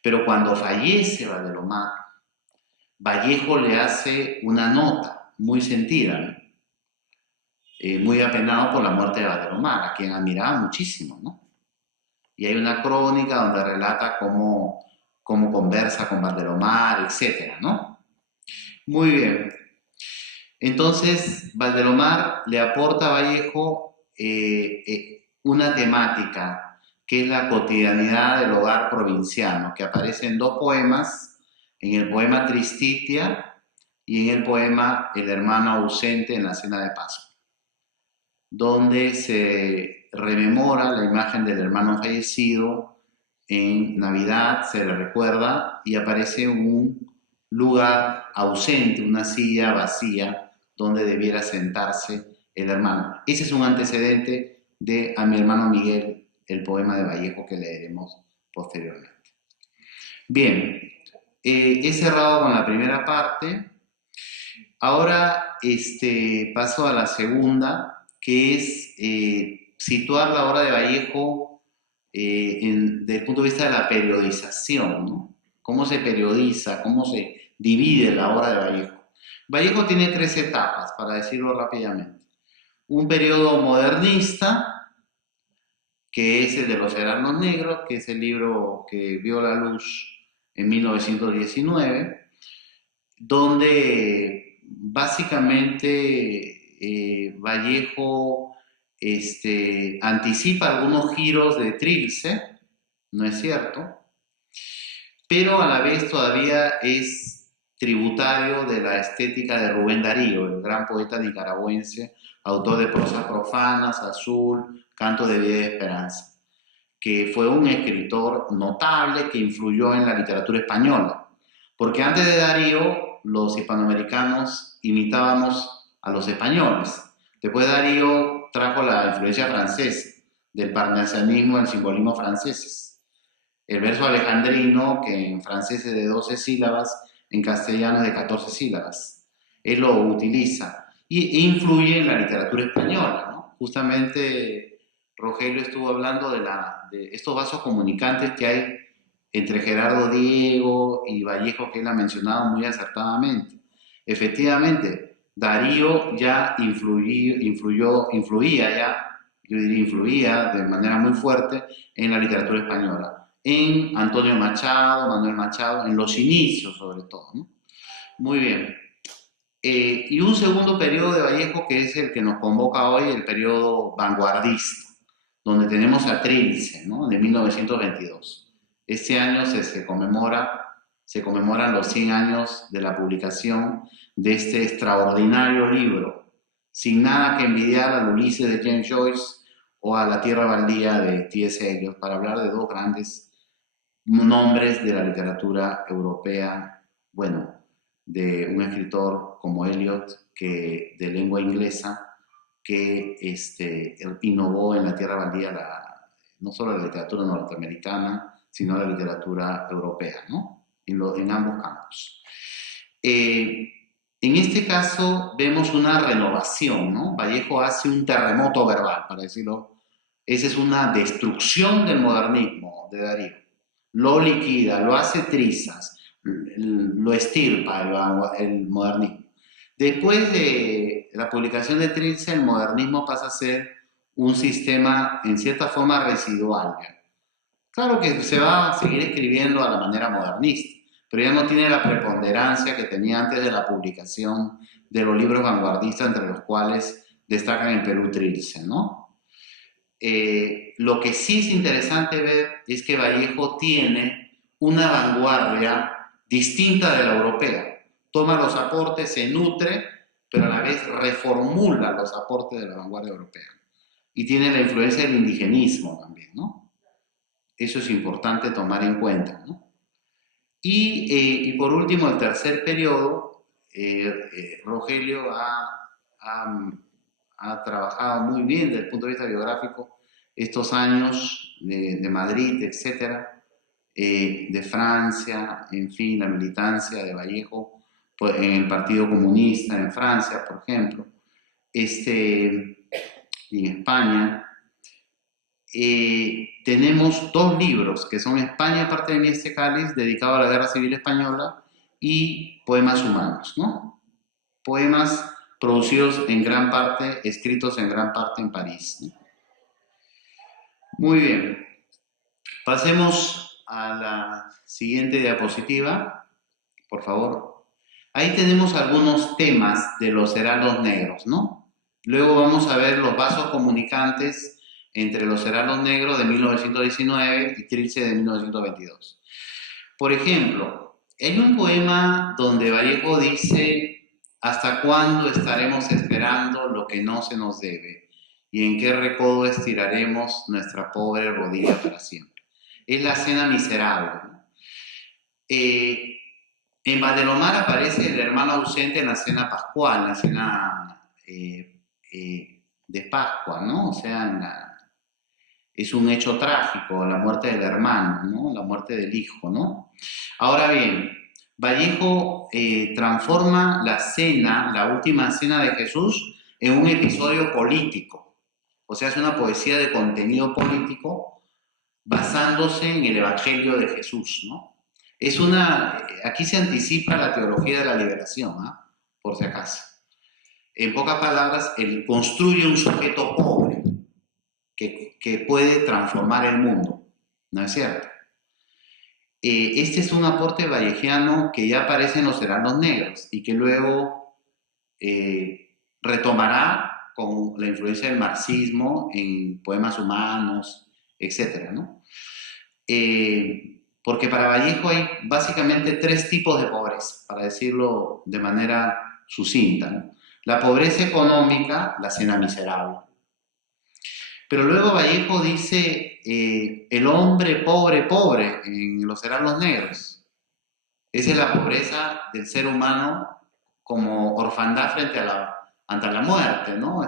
Pero cuando fallece Valdelomar, Vallejo le hace una nota muy sentida, ¿no? Muy apenado por la muerte de Valdelomar, a quien admiraba muchísimo, ¿no? Y hay una crónica donde relata cómo conversa con Valdelomar, etcétera, ¿no? Muy bien. Entonces, Valdelomar le aporta a Vallejo una temática que es la cotidianidad del hogar provinciano, que aparece en dos poemas, en el poema Tristitia y en el poema El hermano ausente en la cena de Pascua, donde se rememora la imagen del hermano fallecido en Navidad, se le recuerda y aparece un lugar ausente, una silla vacía, donde debiera sentarse el hermano. Ese es un antecedente de A mi hermano Miguel, el poema de Vallejo que leeremos posteriormente. Bien, he cerrado con la primera parte. Ahora paso a la segunda, que es situar la obra de Vallejo desde el punto de vista de la periodización, ¿no? Cómo se periodiza, cómo se divide la obra de Vallejo. Vallejo tiene 3 etapas, para decirlo rápidamente. Un periodo modernista, que es el de Los Heraldos Negros, que es el libro que vio la luz en 1919, donde básicamente Vallejo anticipa algunos giros de Trilce, ¿no es cierto? Pero a la vez todavía es tributario de la estética de Rubén Darío, el gran poeta nicaragüense, autor de Prosas Profanas, Azul, Canto de Vida y Esperanza, que fue un escritor notable que influyó en la literatura española. Porque antes de Darío, los hispanoamericanos imitábamos a los españoles. Después Darío trajo la influencia francesa, del parnasianismo, del simbolismo franceses. El verso alejandrino, que en francés es de 12 sílabas, en castellano es de 14 sílabas. Él lo utiliza e influye en la literatura española, ¿no? Justamente Rogelio estuvo hablando de estos vasos comunicantes que hay entre Gerardo Diego y Vallejo, que él ha mencionado muy acertadamente. Efectivamente, Darío ya influía de manera muy fuerte en la literatura española, en Antonio Machado, Manuel Machado, en los inicios sobre todo, ¿no? Muy bien. Y un segundo periodo de Vallejo que es el que nos convoca hoy, el periodo vanguardista, donde tenemos a Trilce, ¿no? De 1922. Este año se conmemoran los 100 años de la publicación de este extraordinario libro, Sin nada que envidiar al Ulises de James Joyce o a La tierra baldía de T.S. Eliot, para hablar de 2 grandes nombres de la literatura europea, bueno, de un escritor como Eliot, que de lengua inglesa, que innovó en La tierra baldía no solo la literatura norteamericana, sino la literatura europea, ¿no? En ambos campos. En este caso vemos una renovación, ¿no? Vallejo hace un terremoto verbal, para decirlo. Esa es una destrucción del modernismo de Darío. Lo liquida, lo hace trizas, lo estirpa el modernismo. Después de la publicación de Trilce, el modernismo pasa a ser un sistema en cierta forma residual. Claro que se va a seguir escribiendo a la manera modernista, pero ya no tiene la preponderancia que tenía antes de la publicación de los libros vanguardistas, entre los cuales destacan en Perú Trilce, ¿no? Lo que sí es interesante ver es que Vallejo tiene una vanguardia distinta de la europea. Toma los aportes, se nutre, pero a la vez reformula los aportes de la vanguardia europea. Y tiene la influencia del indigenismo también, ¿no? Eso es importante tomar en cuenta, ¿no? Y por último, el tercer periodo, Rogelio ha trabajado muy bien desde el punto de vista biográfico estos años de Madrid, etcétera, de Francia, en fin, la militancia de Vallejo pues, en el Partido Comunista en Francia, por ejemplo, y en España. Tenemos 2 libros que son España, parte de mi cáliz, dedicado a la Guerra Civil Española, y Poemas Humanos, ¿no? Poemas producidos en gran parte, escritos en gran parte en París, ¿no? Muy bien. Pasemos a la siguiente diapositiva, por favor. Ahí tenemos algunos temas de los heraldos negros, ¿no? Luego vamos a ver los vasos comunicantes entre los heraldos negros de 1919 y Trilce de 1922. Por ejemplo, hay un poema donde Vallejo dice: ¿hasta cuándo estaremos esperando lo que no se nos debe? ¿Y en qué recodo estiraremos nuestra pobre rodilla para siempre? Es la cena miserable, ¿no? En Valdelomar aparece el hermano ausente en la cena pascual, en la cena de Pascua, ¿no? O sea, es un hecho trágico, la muerte del hermano, ¿no? La muerte del hijo, ¿no? Ahora bien, Vallejo transforma la cena, la última cena de Jesús, en un episodio político. O sea, es una poesía de contenido político basándose en el Evangelio de Jesús, ¿no? Aquí se anticipa la teología de la liberación, ¿ah? Por si acaso. En pocas palabras, él construye un sujeto pobre que puede transformar el mundo, ¿no es cierto? Este es un aporte vallejiano que ya aparece en los Heraldos Negros y que luego retomará con la influencia del marxismo en poemas humanos, etc., ¿no? Porque para Vallejo hay básicamente tres tipos de pobreza, para decirlo de manera sucinta, ¿no? La pobreza económica, la cena miserable. Pero luego Vallejo dice el hombre pobre, pobre en los Heraldos Negros. Esa es la pobreza del ser humano como orfandad ante la muerte, ¿no?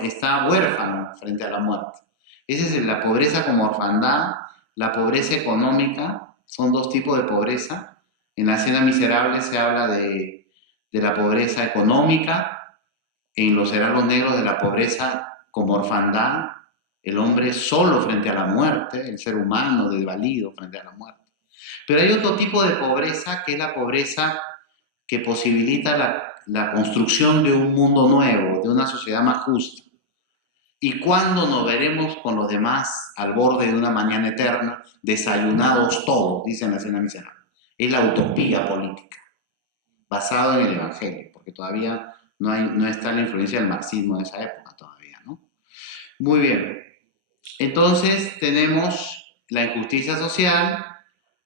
Está huérfano frente a la muerte. Esa es la pobreza como orfandad, la pobreza económica, son dos tipos de pobreza. En la cena miserable se habla de la pobreza económica, en los Heraldos Negros de la pobreza como orfandad, el hombre solo frente a la muerte, el ser humano desvalido frente a la muerte. Pero hay otro tipo de pobreza que es la pobreza que posibilita la construcción de un mundo nuevo, de una sociedad más justa. ¿Y cuándo nos veremos con los demás al borde de una mañana eterna, desayunados todos, dice en la cena miserable? Es la utopía política, basada en el Evangelio, porque todavía no está la influencia del marxismo de esa época todavía, ¿no? Muy bien. Entonces tenemos la injusticia social,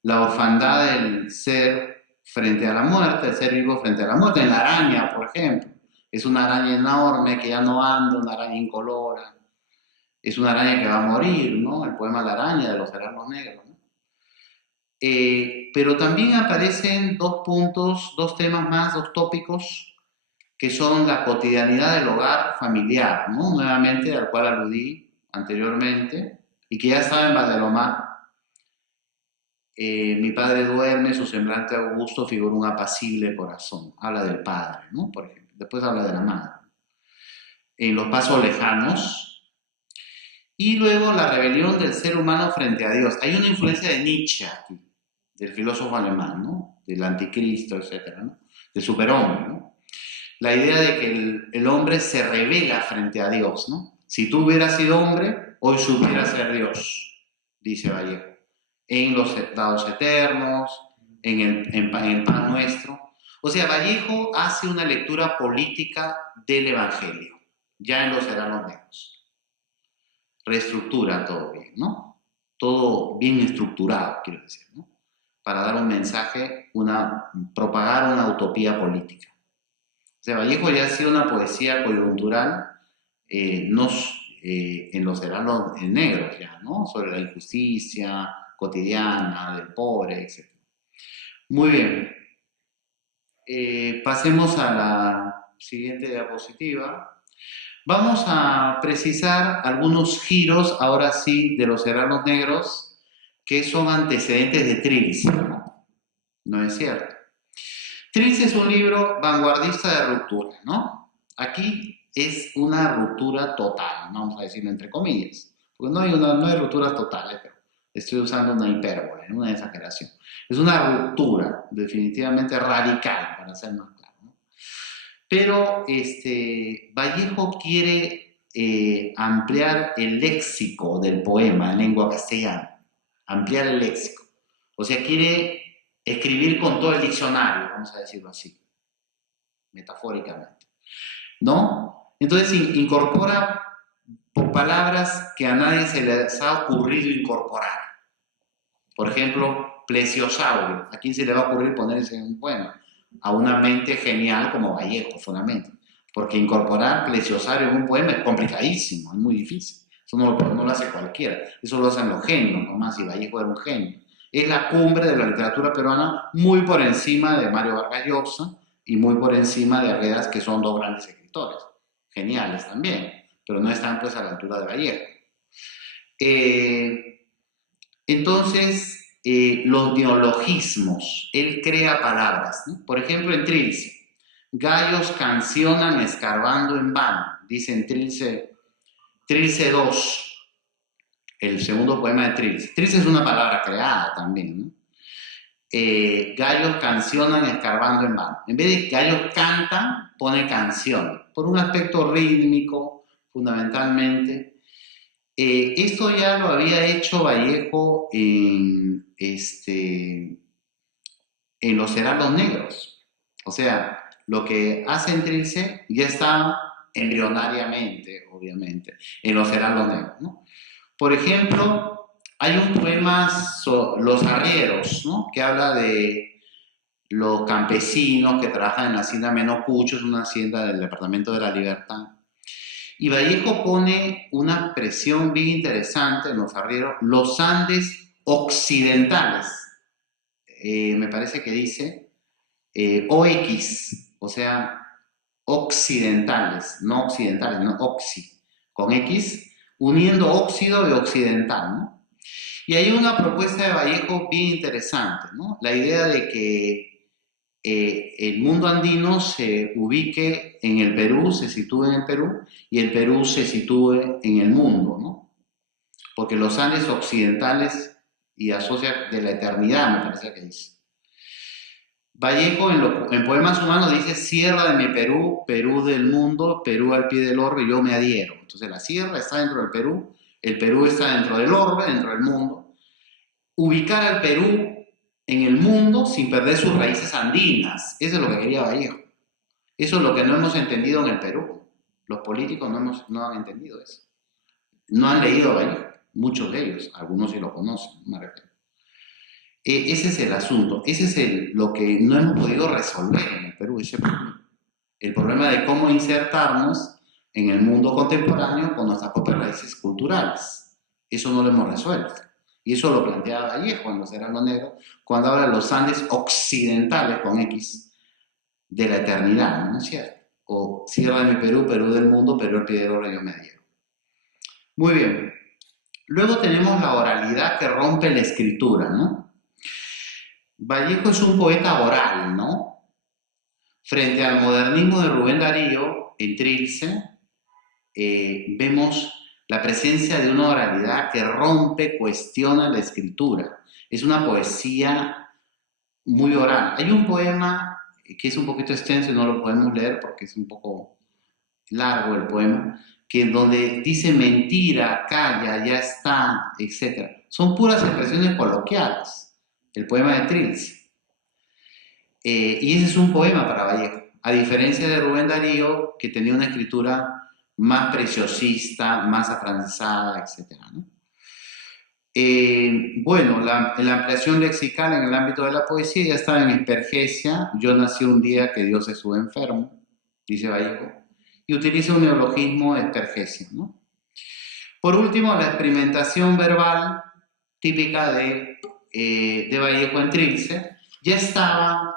la orfandad del ser frente a la muerte, el ser vivo frente a la muerte. En la araña, por ejemplo, es una araña enorme que ya no anda, una araña incolora. Es una araña que va a morir, ¿no? El poema La araña de los Heraldos Negros, ¿no? Pero también aparecen dos temas más, dos tópicos, que son la cotidianidad del hogar familiar, ¿no? Nuevamente, al cual aludí anteriormente, y que ya estaba en Valdelomar. Mi padre duerme, su semblante augusto figura un apacible corazón. Habla del padre, ¿no? Por ejemplo. Después habla de la madre. En los pasos lejanos. Y luego la rebelión del ser humano frente a Dios. Hay una influencia de Nietzsche aquí, del filósofo alemán, ¿no? Del anticristo, etc., ¿no? Del superhombre, ¿no? La idea de que el hombre se revela frente a Dios, ¿no? Si tú hubieras sido hombre, hoy supieras ser Dios, dice Vallejo. En los estados eternos, en el pan nuestro. O sea, Vallejo hace una lectura política del Evangelio, ya en los Heraldos Negros. Reestructura todo bien, ¿no? Todo bien estructurado, quiero decir, ¿no? Para dar un mensaje, propagar una utopía política. O sea, Vallejo ya hacía una poesía coyuntural, en los Heraldos Negros ya, ¿no? Sobre la injusticia cotidiana, del pobre, etc. Muy bien. Pasemos a la siguiente diapositiva. Vamos a precisar algunos giros, ahora sí, de los Heraldos Negros, que son antecedentes de Trilce, ¿no? ¿No es cierto? Trilce es un libro vanguardista de ruptura, ¿no? Aquí es una ruptura total, vamos a decirlo entre comillas, porque no hay rupturas totales, pero estoy usando una hipérbole, una exageración. Es una ruptura definitivamente radical, para ser más claro, ¿no? Pero Vallejo quiere ampliar el léxico del poema en lengua castellana, ampliar el léxico. O sea, quiere escribir con todo el diccionario, vamos a decirlo así, metafóricamente, ¿no? Entonces incorpora palabras que a nadie se les ha ocurrido incorporar. Por ejemplo, plesiosaurio. ¿A quién se le va a ocurrir poner ese en un poema? A una mente genial como Vallejo, solamente. Porque incorporar plesiosaurio en un poema es complicadísimo, es muy difícil. Eso no lo hace cualquiera. Eso lo hacen los genios, nomás, y Vallejo era un genio. Es la cumbre de la literatura peruana, muy por encima de Mario Vargas Llosa y muy por encima de Arguedas, que son dos grandes escritores. geniales también, pero no están pues a la altura de Vallejo. Entonces, los neologismos, él crea palabras, ¿no? Por ejemplo, en Trilce, gallos cancionan escarbando en vano, dice en Trilce 2, el segundo poema de Trilce. Trilce es una palabra creada también, ¿no? Gallos cancionan escarbando en vano. En vez de gallos cantan, pone canción, por un aspecto rítmico, fundamentalmente. Esto ya lo había hecho Vallejo en Los Heraldos Negros. O sea, lo que hace en Trilce ya está embrionariamente, obviamente, en Los Heraldos Negros, ¿no? Por ejemplo, hay un poema, Los Arrieros, ¿no?, que habla de los campesinos que trabajan en la hacienda Menocucho, es una hacienda del Departamento de la Libertad. Y Vallejo pone una expresión bien interesante en Los Arrieros, los Andes occidentales. Me parece que dice OX, o sea, occidentales, no oxi, con X, uniendo óxido y occidental, ¿no? Y hay una propuesta de Vallejo bien interesante, ¿no? La idea de que el mundo andino se ubique en el Perú, se sitúe en el Perú, y el Perú se sitúe en el mundo, ¿no? Porque los Andes occidentales y asocia de la eternidad, me parece que dice. Vallejo en Poemas Humanos dice: sierra de mi Perú, Perú del mundo, Perú al pie del orbe, yo me adhiero. Entonces la sierra está dentro del Perú, el Perú está dentro del orbe, dentro del mundo. Ubicar al Perú en el mundo sin perder sus raíces andinas. Eso es lo que quería Vallejo. Eso es lo que no hemos entendido en el Perú. Los políticos no han entendido eso. No han leído a Vallejo, muchos de ellos, algunos sí lo conocen, me refiero. Ese es el asunto, ese es lo que no hemos podido resolver en el Perú, ese problema. El problema de cómo insertarnos en el mundo contemporáneo con nuestras propias raíces culturales. Eso no lo hemos resuelto. Y eso lo planteaba Vallejo en Los Heraldos Negros, cuando habla de los Andes occidentales, con X, de la eternidad, ¿no es cierto? O sierra de mi Perú, Perú del mundo, Perú al pie del orbe, yo me adhiero. Muy bien. Luego tenemos la oralidad que rompe la escritura, ¿no? Vallejo es un poeta oral, ¿no? Frente al modernismo de Rubén Darío, en Trilce, vemos la presencia de una oralidad que rompe, cuestiona la escritura. Es una poesía muy oral. Hay un poema que es un poquito extenso y no lo podemos leer porque es un poco largo el poema, que donde dice mentira, calla, ya está, etc. Son puras expresiones coloquiales. El poema de Trilce. Y ese es un poema para Vallejo, a diferencia de Rubén Darío, que tenía una escritura más preciosista, más afrancesada, etc., ¿no? Bueno, la ampliación lexical en el ámbito de la poesía ya estaba en Espergesia. Yo nací un día que Dios estuvo enfermo, dice Vallejo, y utiliza un neologismo de Espergesia, ¿no? Por último, la experimentación verbal típica de Vallejo en Trilce ya estaba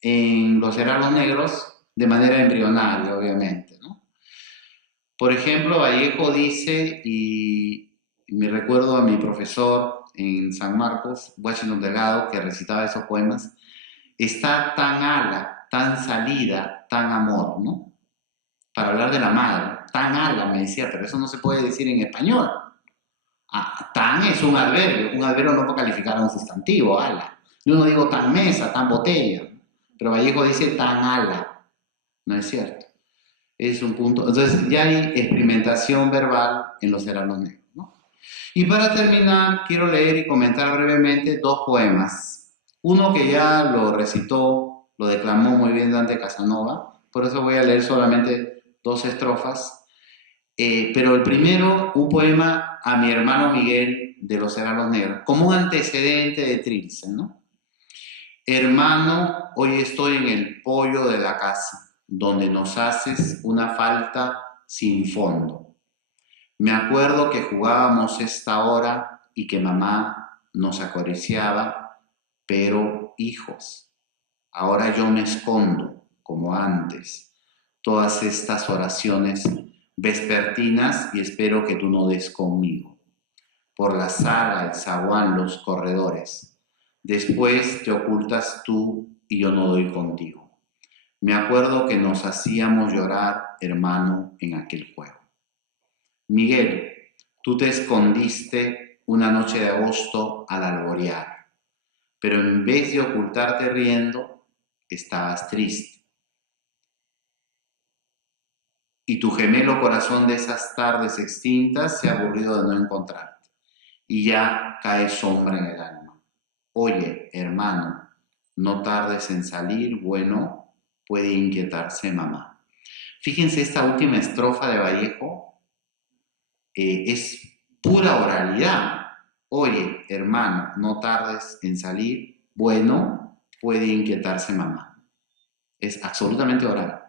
en Los Heraldos Negros de manera embrionaria, obviamente, ¿no? Por ejemplo, Vallejo dice, y me recuerdo a mi profesor en San Marcos, Washington Delgado, que recitaba esos poemas: está tan ala, tan salida, tan amor, ¿no? Para hablar de la madre, tan ala, me decía, pero eso no se puede decir en español. Tan es un adverbio no puede calificar a un sustantivo, ala. Yo no digo tan mesa, tan botella, pero Vallejo dice tan ala, ¿no es cierto? Es un punto. Entonces ya hay experimentación verbal en Los Heraldos Negros, ¿no? Y para terminar, quiero leer y comentar brevemente dos poemas. Uno que ya lo recitó, lo declamó muy bien Dante Casanova, por eso voy a leer solamente 2 estrofas. Pero el primero, un poema a mi hermano Miguel de Los Heraldos Negros, como un antecedente de Trilce, ¿no? Hermano, hoy estoy en el poyo de la casa, donde nos haces una falta sin fondo. Me acuerdo que jugábamos esta hora y que mamá nos acariciaba, pero hijos, ahora yo me escondo, como antes. todas estas oraciones vespertinas y espero que tú no des conmigo. Por la sala, el zaguán, los corredores. Después te ocultas tú y yo no doy contigo. Me acuerdo que nos hacíamos llorar, hermano, en aquel juego. Miguel, tú te escondiste una noche de agosto al alborear, pero en vez de ocultarte riendo, estabas triste. Y tu gemelo corazón de esas tardes extintas se ha aburrido de no encontrarte, y ya cae sombra en el alma. Oye, hermano, no tardes en salir, bueno, puede inquietarse mamá. Fíjense esta última estrofa de Vallejo, es pura oralidad. Oye, hermano, no tardes en salir, bueno, puede inquietarse mamá. Es absolutamente oral.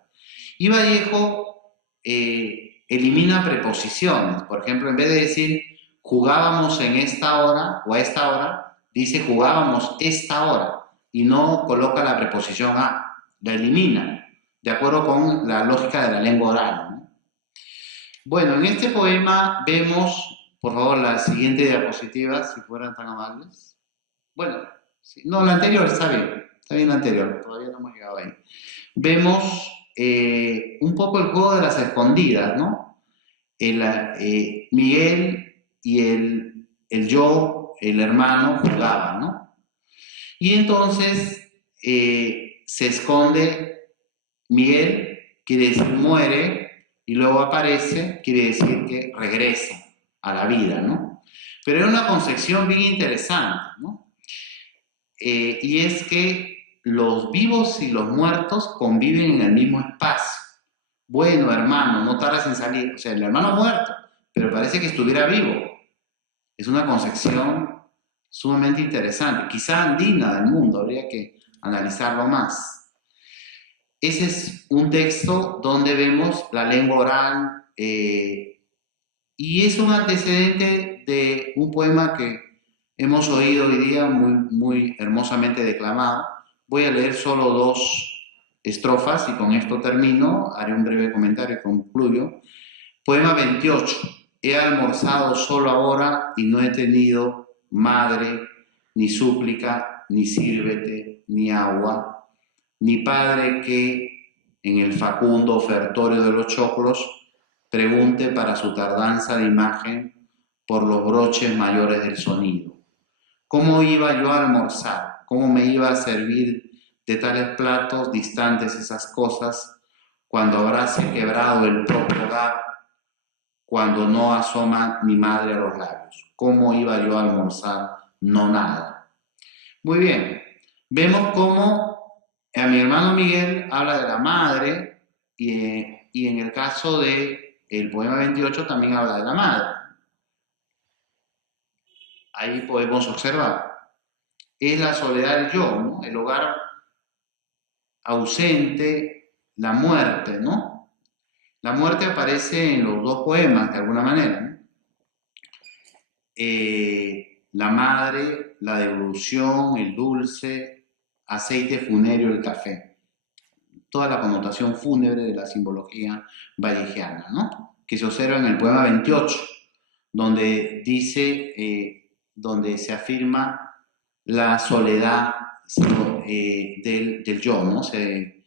Y Vallejo elimina preposiciones. Por ejemplo, en vez de decir jugábamos en esta hora o a esta hora, dice jugábamos esta hora y no coloca la preposición a, la elimina, de acuerdo con la lógica de la lengua oral, ¿no? Bueno, en este poema vemos, por favor, la siguiente diapositiva, si fueran tan amables. Bueno, sí, no, la anterior está bien la anterior, todavía no hemos llegado ahí. Vemos un poco el juego de las escondidas, ¿no? Miguel y el hermano jugaban, ¿no? Y entonces se esconde Miguel, quiere decir muere, y luego aparece, quiere decir que regresa a la vida, ¿no? Pero era una concepción bien interesante, ¿no? Y es que los vivos y los muertos conviven en el mismo espacio. Bueno, hermano, no tardes en salir. O sea, el hermano muerto, pero parece que estuviera vivo. Es una concepción sumamente interesante, quizá andina del mundo, habría que analizarlo más. Ese es un texto donde vemos la lengua oral y es un antecedente de un poema que hemos oído hoy día muy hermosamente declamado. Voy a leer solo 2 estrofas y con esto termino, haré un breve comentario y concluyo. Poema 28. He almorzado solo ahora y no he tenido madre, ni súplica, ni sírvete, ni agua, ni padre que en el facundo ofertorio de los choclos pregunte para su tardanza de imagen por los broches mayores del sonido. ¿Cómo iba yo a almorzar? ¿Cómo me iba a servir de tales platos distantes esas cosas cuando habráse quebrado el propio hogar, cuando no asoma mi madre a los labios? ¿Cómo iba yo a almorzar? No nada. Muy bien, vemos cómo a mi hermano Miguel habla de la madre y en el caso del poema 28 también habla de la madre. Ahí podemos observar. Es la soledad del yo, ¿no? El hogar ausente, la muerte, ¿no? La muerte aparece en los 2 poemas de alguna manera, ¿no? La madre, la devolución, el dulce, aceite funéreo, el café. Toda la connotación fúnebre de la simbología vallejiana, ¿no? Que se observa en el poema 28, donde dice, donde se afirma la soledad del yo, ¿no? Se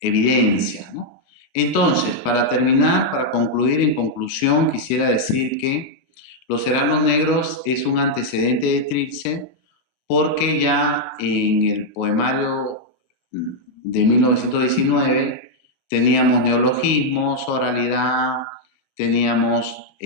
evidencia, ¿no? Entonces, para terminar, para concluir, en conclusión, quisiera decir que Los Hermanos Negros es un antecedente de Trilce porque ya en el poemario de 1919 teníamos neologismos, oralidad, teníamos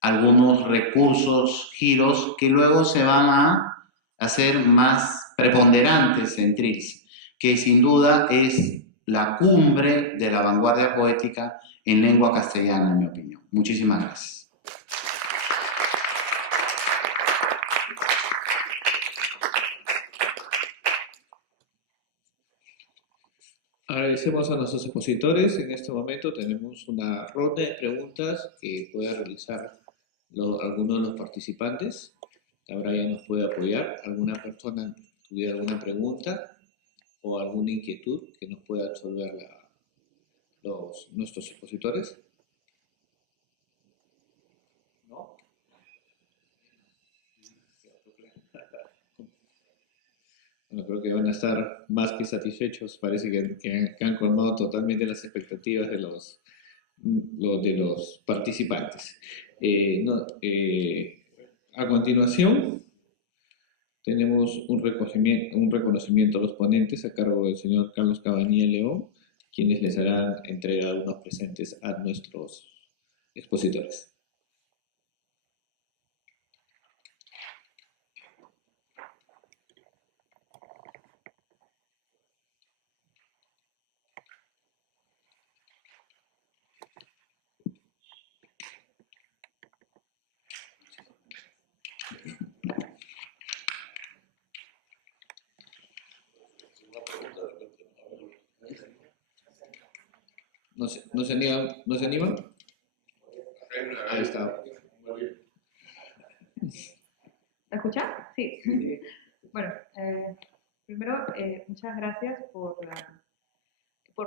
algunos recursos, giros, que luego se van a hacer más preponderantes en Trilce, que sin duda es la cumbre de la vanguardia poética en lengua castellana, en mi opinión. Muchísimas gracias. Agradecemos a nuestros expositores. En este momento tenemos una ronda de preguntas que pueda realizar alguno de los participantes. La Brian nos puede apoyar. ¿Alguna persona tuviera alguna pregunta? o alguna inquietud que nos pueda resolver nuestros expositores? ¿No? Bueno, creo que van a estar más que satisfechos. Parece que han colmado totalmente las expectativas de los participantes. A continuación, tenemos un reconocimiento a los ponentes a cargo del señor Carlos Cabanilla León, quienes les harán entrega de unos presentes a nuestros expositores. ¿No se animan? ¿No se animan? Ahí está. ¿Me escucha? Sí. Bueno, primero, muchas gracias por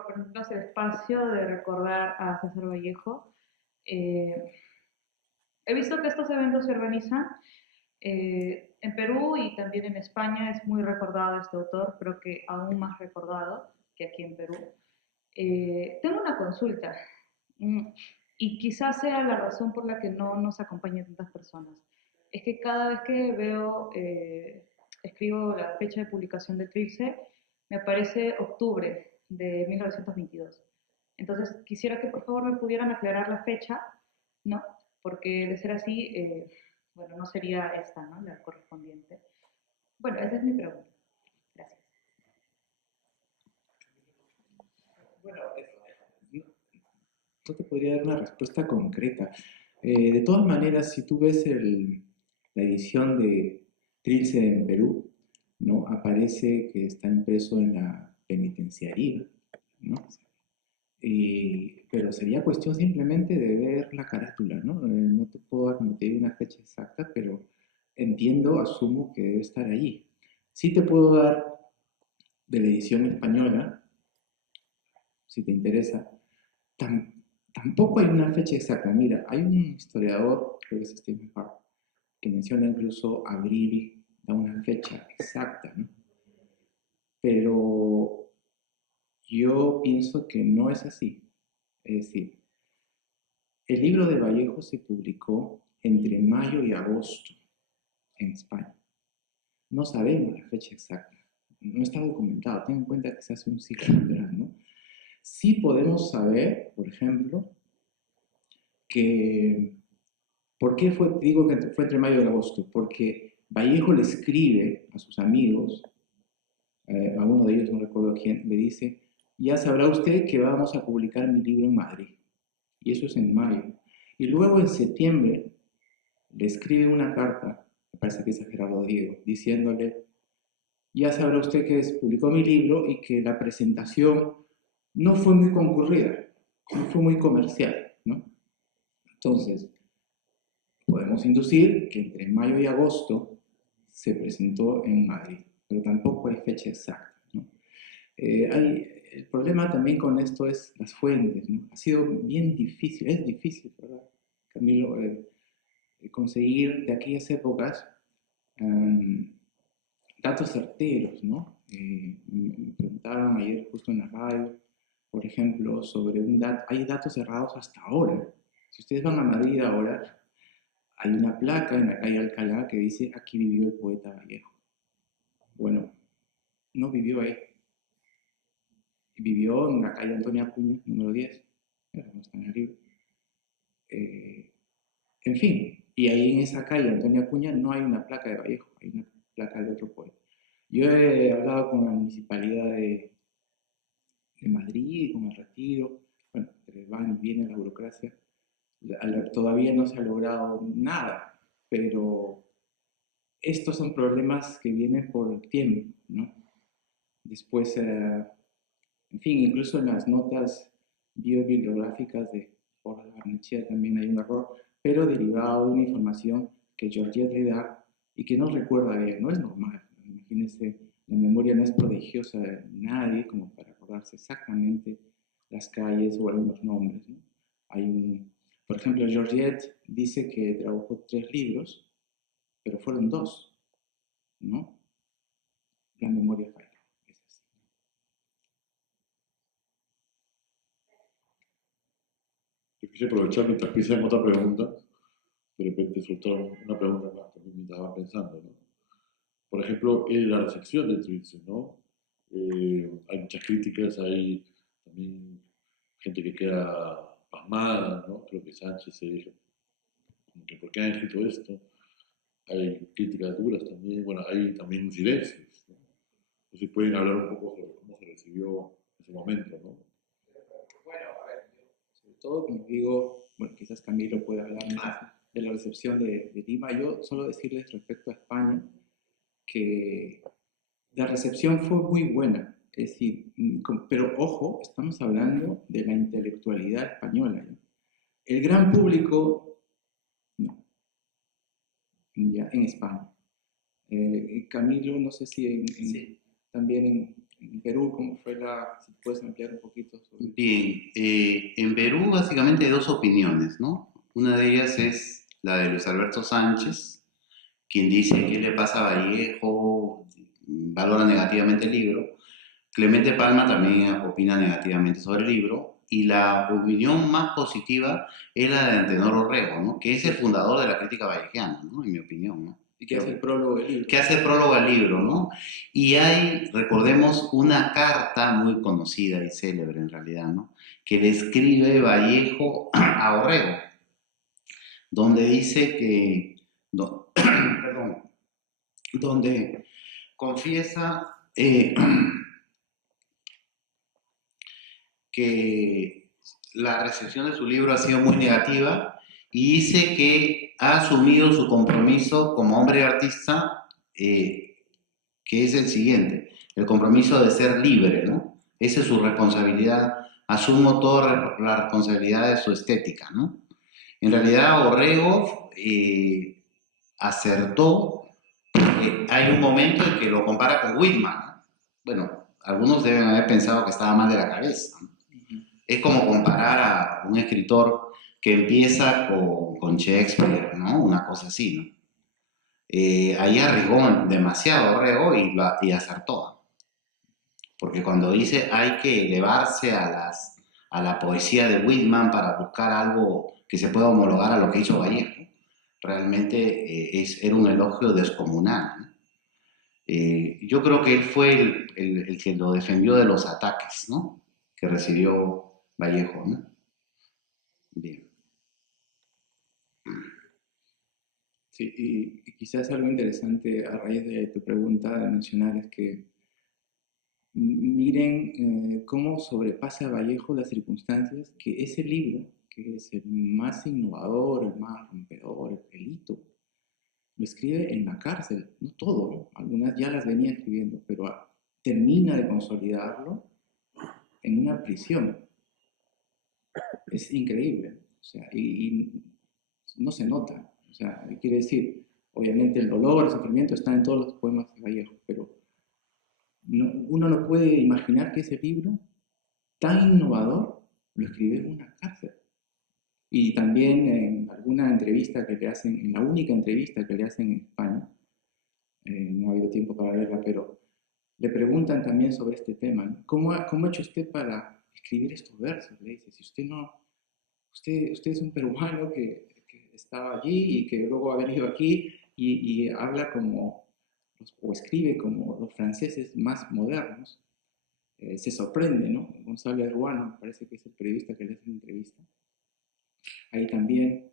permitirnos el espacio de recordar a César Vallejo. He visto que estos eventos se organizan en Perú y también en España. Es muy recordado este autor, creo que aún más recordado que aquí en Perú. Tengo una consulta y quizás sea la razón por la que no nos acompañan tantas personas. Es que cada vez que escribo la fecha de publicación de Trilce, me aparece octubre de 1922. Entonces, quisiera que por favor me pudieran aclarar la fecha, ¿no? Porque de ser así, bueno, no sería esta, ¿no? La correspondiente. Bueno, esa es mi pregunta. Gracias. Bueno, no te podría dar una respuesta concreta. De todas maneras, si tú ves la edición de Trilce en Perú, ¿no? Aparece que está impreso en la penitenciaría, ¿no? Pero sería cuestión simplemente de ver la carátula, ¿no? No te puedo dar, como te digo, una fecha exacta, pero entiendo, asumo que debe estar allí. Sí te puedo dar de la edición española, si te interesa. Tampoco hay una fecha exacta. Mira, hay un historiador, creo que es Stephen Hart, que menciona incluso abril, da una fecha exacta, ¿no? Pero yo pienso que no es así. Es decir, el libro de Vallejo se publicó entre mayo y agosto en España. No sabemos la fecha exacta. No está documentado. Ten en cuenta que se hace un siglo atrás, ¿no? Sí podemos saber, por ejemplo, que... ¿Por qué digo que fue entre mayo y agosto? Porque Vallejo le escribe a sus amigos, a uno de ellos, no recuerdo quién, le dice, ya sabrá usted que vamos a publicar mi libro en Madrid. Y eso es en mayo. Y luego en septiembre le escribe una carta, me parece que es a Gerardo Diego, diciéndole, ya sabrá usted que publicó mi libro y que la presentación no fue muy concurrida, no fue muy comercial, ¿no? Entonces, podemos inducir que entre mayo y agosto se presentó en Madrid, pero tampoco hay fecha exacta, ¿no? El problema también con esto es las fuentes, ¿no? Ha sido bien difícil, es difícil, ¿verdad, Camilo? Conseguir de aquellas épocas datos certeros, ¿no? Me preguntaban ayer justo en la radio, por ejemplo, sobre hay datos cerrados hasta ahora. Si ustedes van a Madrid ahora, hay una placa en la calle Alcalá que dice, aquí vivió el poeta Vallejo. Bueno, no vivió ahí. Vivió en la calle Antonio Acuña, número 10. No está en el libro. En fin, y ahí en esa calle Antonio Acuña no hay una placa de Vallejo, hay una placa de otro poeta. Yo he hablado con la municipalidad de Madrid, con el Retiro, bueno, van y viene la burocracia. Todavía no se ha logrado nada, pero estos son problemas que vienen por el tiempo, ¿no? Después, en fin, incluso en las notas biobibliográficas de Jorge Barnechea también hay un error, pero derivado de una información que Georgette le da y que no recuerda bien. No es normal. Imagínense La memoria no es prodigiosa de nadie como para acordarse exactamente las calles o algunos nombres, ¿no? Por ejemplo, Georgette dice que tradujo 3 libros, pero fueron 2, ¿no? La memoria falla. Es así. Yo quise aprovechar mientras piensan en otra pregunta, de repente soltar una pregunta más también mientras estaba pensando, ¿no? Por ejemplo, en la recepción de Trilce, ¿no? Hay muchas críticas, hay también gente que queda pasmada, ¿no? Creo que Sánchez se dijo, como que ¿por qué han escrito esto? Hay críticas duras también, bueno, hay también silencios, ¿no? Entonces pueden hablar un poco sobre cómo se recibió ese momento, ¿no? Bueno, a ver, sobre todo, como digo, bueno, quizás Camilo pueda hablar más de la recepción de Lima. Yo solo decirles respecto a España que la recepción fue muy buena. Es decir, pero ojo, estamos hablando de la intelectualidad española, ¿no? El gran público, no, ya en España. Camilo, no sé si Sí. también en Perú, ¿cómo fue si puedes ampliar un poquito sobre Bien, en Perú básicamente hay dos opiniones, ¿no? Una de ellas es la de Luis Alberto Sánchez, quien dice qué le pasa a Vallejo, valora negativamente el libro. Clemente Palma también opina negativamente sobre el libro. Y la opinión más positiva es la de Antenor Orrego, ¿no? Que es el fundador de la crítica vallejiana, ¿no? En mi opinión, ¿no? y qué hace el prólogo del libro? Que hace prólogo al libro, ¿no? Y hay, recordemos, una carta muy conocida y célebre en realidad, ¿no? Que le escribe Vallejo a Orrego, donde dice que, perdón, donde confiesa que la recepción de su libro ha sido muy negativa y dice que ha asumido su compromiso como hombre artista, que es el siguiente, el compromiso de ser libre, ¿no? Esa es su responsabilidad, asumo toda la responsabilidad de su estética, ¿no? En realidad Orrego acertó, porque hay un momento en que lo compara con Whitman, ¿no? Bueno, algunos deben haber pensado que estaba mal de la cabeza, ¿no? Es como comparar a un escritor que empieza con Shakespeare, ¿no? Una cosa así, ¿no? Ahí arriesgó demasiado Orrego y acertó. Porque cuando dice hay que elevarse a la poesía de Whitman para buscar algo que se pueda homologar a lo que hizo Vallejo, realmente era un elogio descomunal, ¿no? Yo creo que él fue el que lo defendió de los ataques, ¿no? Que recibió Vallejo, ¿no? Bien. Sí, y quizás algo interesante a raíz de tu pregunta de mencionar es que miren cómo sobrepasa Vallejo las circunstancias que ese libro, que es el más innovador, el más rompedor, el pelito, lo escribe en la cárcel, no todo, ¿no? Algunas ya las venía escribiendo, pero termina de consolidarlo en una prisión. Es increíble, o sea, y no se nota, o sea, quiere decir, obviamente el dolor, el sufrimiento están en todos los poemas de Vallejo, pero uno no puede imaginar que ese libro tan innovador lo escribió en una cárcel. Y también en alguna entrevista que le hacen, en la única entrevista que le hacen en España, no ha habido tiempo para verla, pero le preguntan también sobre este tema, ¿no? ¿Cómo ha hecho usted para escribir estos versos? Le dice, si usted es un peruano que estaba allí y que luego ha venido aquí y habla como, o escribe como los franceses más modernos, se sorprende, ¿no? González Ruano, me parece que es el periodista que le hace la entrevista. Ahí también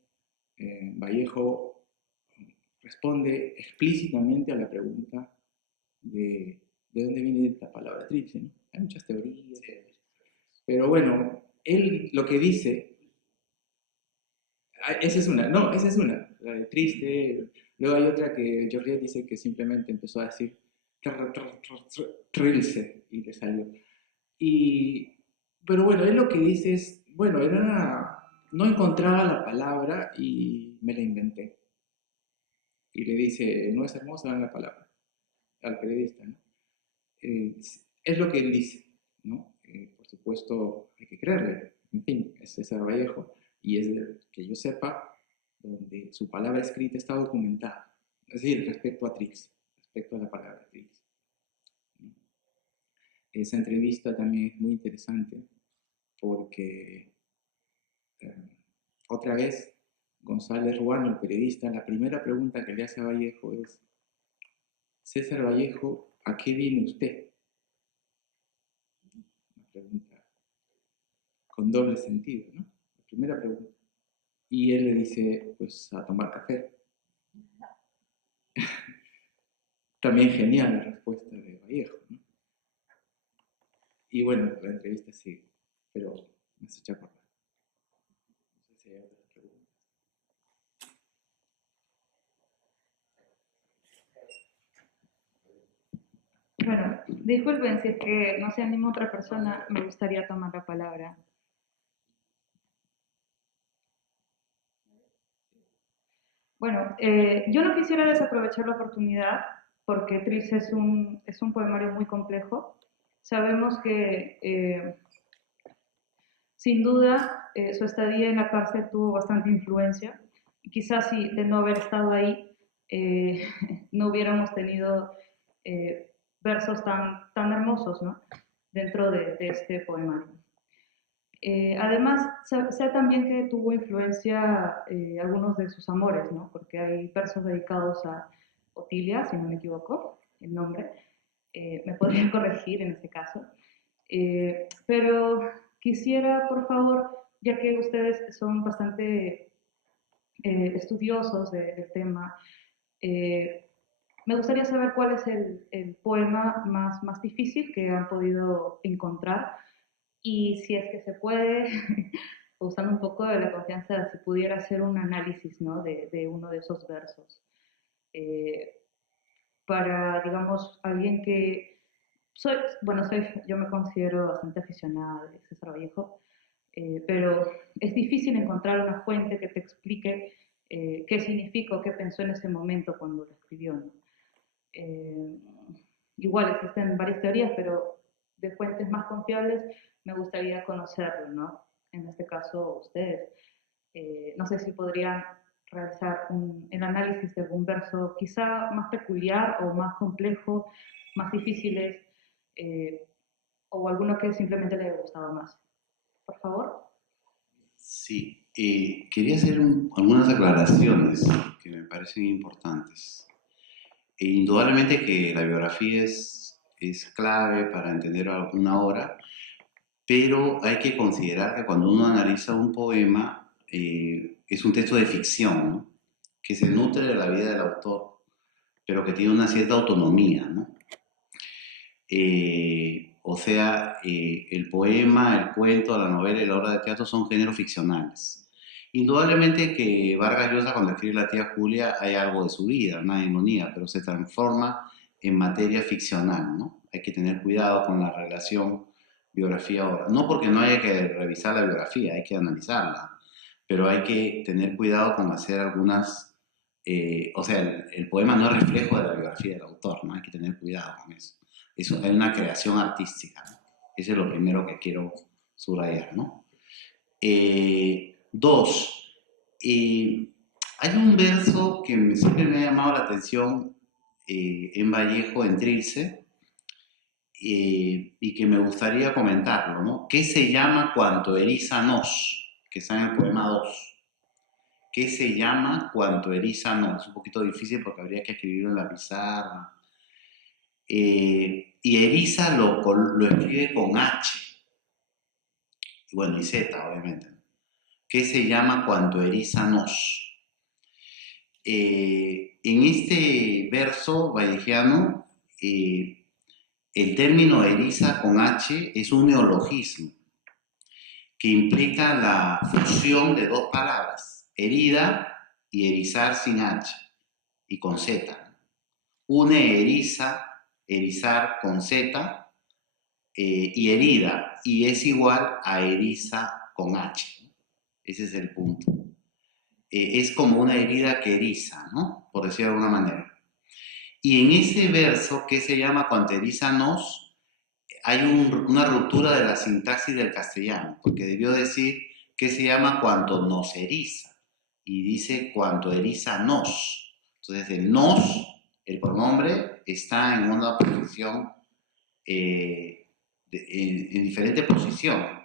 Vallejo responde explícitamente a la pregunta de dónde viene la palabra triste, ¿no? Hay muchas teorías, pero bueno, él lo que dice, esa es una, la de triste. Luego hay otra que Georgette dice que simplemente empezó a decir trilce y le salió. Pero bueno, él lo que dice es, bueno, no encontraba la palabra y me la inventé. Y le dice, no es hermosa la palabra, al periodista, ¿no? es lo que él dice, ¿no? Por supuesto, hay que creerle. En fin, es César Vallejo y es, que yo sepa, donde su palabra escrita está documentada. Es decir, respecto a Trilce, respecto a la palabra Trilce. Esa entrevista también es muy interesante porque, otra vez, González Ruano, el periodista, la primera pregunta que le hace a Vallejo es: César Vallejo, ¿a qué viene usted? Una pregunta con doble sentido, ¿no? La primera pregunta. Y él le dice, pues, a tomar café. También genial la respuesta de Vallejo, ¿no? Y bueno, la entrevista sigue, pero me has hecho acordar. No sé si hay otras preguntas. Bueno, disculpen, si es que no se anima otra persona, me gustaría tomar la palabra. Bueno, yo no quisiera desaprovechar la oportunidad porque Trilce es un poemario muy complejo. Sabemos que, sin duda, su estadía en la cárcel tuvo bastante influencia. Y quizás si de no haber estado ahí, no hubiéramos tenido versos tan hermosos, ¿no? Dentro de este poemario. Además, sé también que tuvo influencia algunos de sus amores, ¿no? Porque hay versos dedicados a Otilia, si no me equivoco, el nombre. Me podrían corregir en este caso. Pero quisiera, por favor, ya que ustedes son bastante estudiosos del tema, me gustaría saber cuál es el poema más difícil que han podido encontrar y si es que se puede, usando un poco de la confianza, si pudiera hacer un análisis, ¿no? de uno de esos versos. Eh, para, digamos, alguien que... yo me considero bastante aficionada de César Vallejo, pero es difícil encontrar una fuente que te explique qué significa o qué pensó en ese momento cuando lo escribió, ¿no? Igual existen varias teorías, pero de fuentes más confiables me gustaría conocerlo, ¿no? En este caso, ustedes. No sé si podrían realizar el análisis de algún verso quizá más peculiar o más complejo, más difíciles, o alguno que simplemente le haya gustado más. Por favor. Sí, quería hacer algunas aclaraciones que me parecen importantes. Indudablemente que la biografía es clave para entender alguna obra, pero hay que considerar que cuando uno analiza un poema, es un texto de ficción, ¿no? Que se nutre de la vida del autor, pero que tiene una cierta autonomía, ¿no? O sea, el poema, el cuento, la novela y la obra de teatro son géneros ficcionales. Indudablemente que Vargas Llosa, cuando escribe La tía Julia, hay algo de su vida, nadie lo niega, pero se transforma en materia ficcional, ¿no? Hay que tener cuidado con la relación biografía-obra. No porque no haya que revisar la biografía, hay que analizarla, pero hay que tener cuidado con hacer algunas... o sea, el poema no es reflejo de la biografía del autor, ¿no? Hay que tener cuidado con eso. Hay una creación artística, ¿no? Eso es lo primero que quiero subrayar, ¿no? Dos, hay un verso que siempre me ha llamado la atención en Vallejo, en Trilce, y que me gustaría comentarlo, ¿no? ¿Qué se llama cuanto eriza nos? Que está en el poema 2. ¿Qué se llama cuanto eriza nos? Es un poquito difícil porque habría que escribirlo en la pizarra. Y eriza lo escribe con H. Y bueno, y Z, obviamente. ¿Qué se llama cuanto eriza nos? En este verso vallejiano, el término eriza con H es un neologismo que implica la fusión de dos palabras, herida y erizar sin H y con Z. Une eriza, erizar con Z, y herida, y es igual a eriza con H. Ese es el punto. Es como una herida que eriza, ¿no? Por decirlo de alguna manera. Y en ese verso, que se llama Cuanto eriza nos, hay una ruptura de la sintaxis del castellano, porque debió decir que se llama Cuanto nos eriza, y dice Cuanto eriza nos. Entonces el nos, el pronombre, está en una posición, en diferente posición,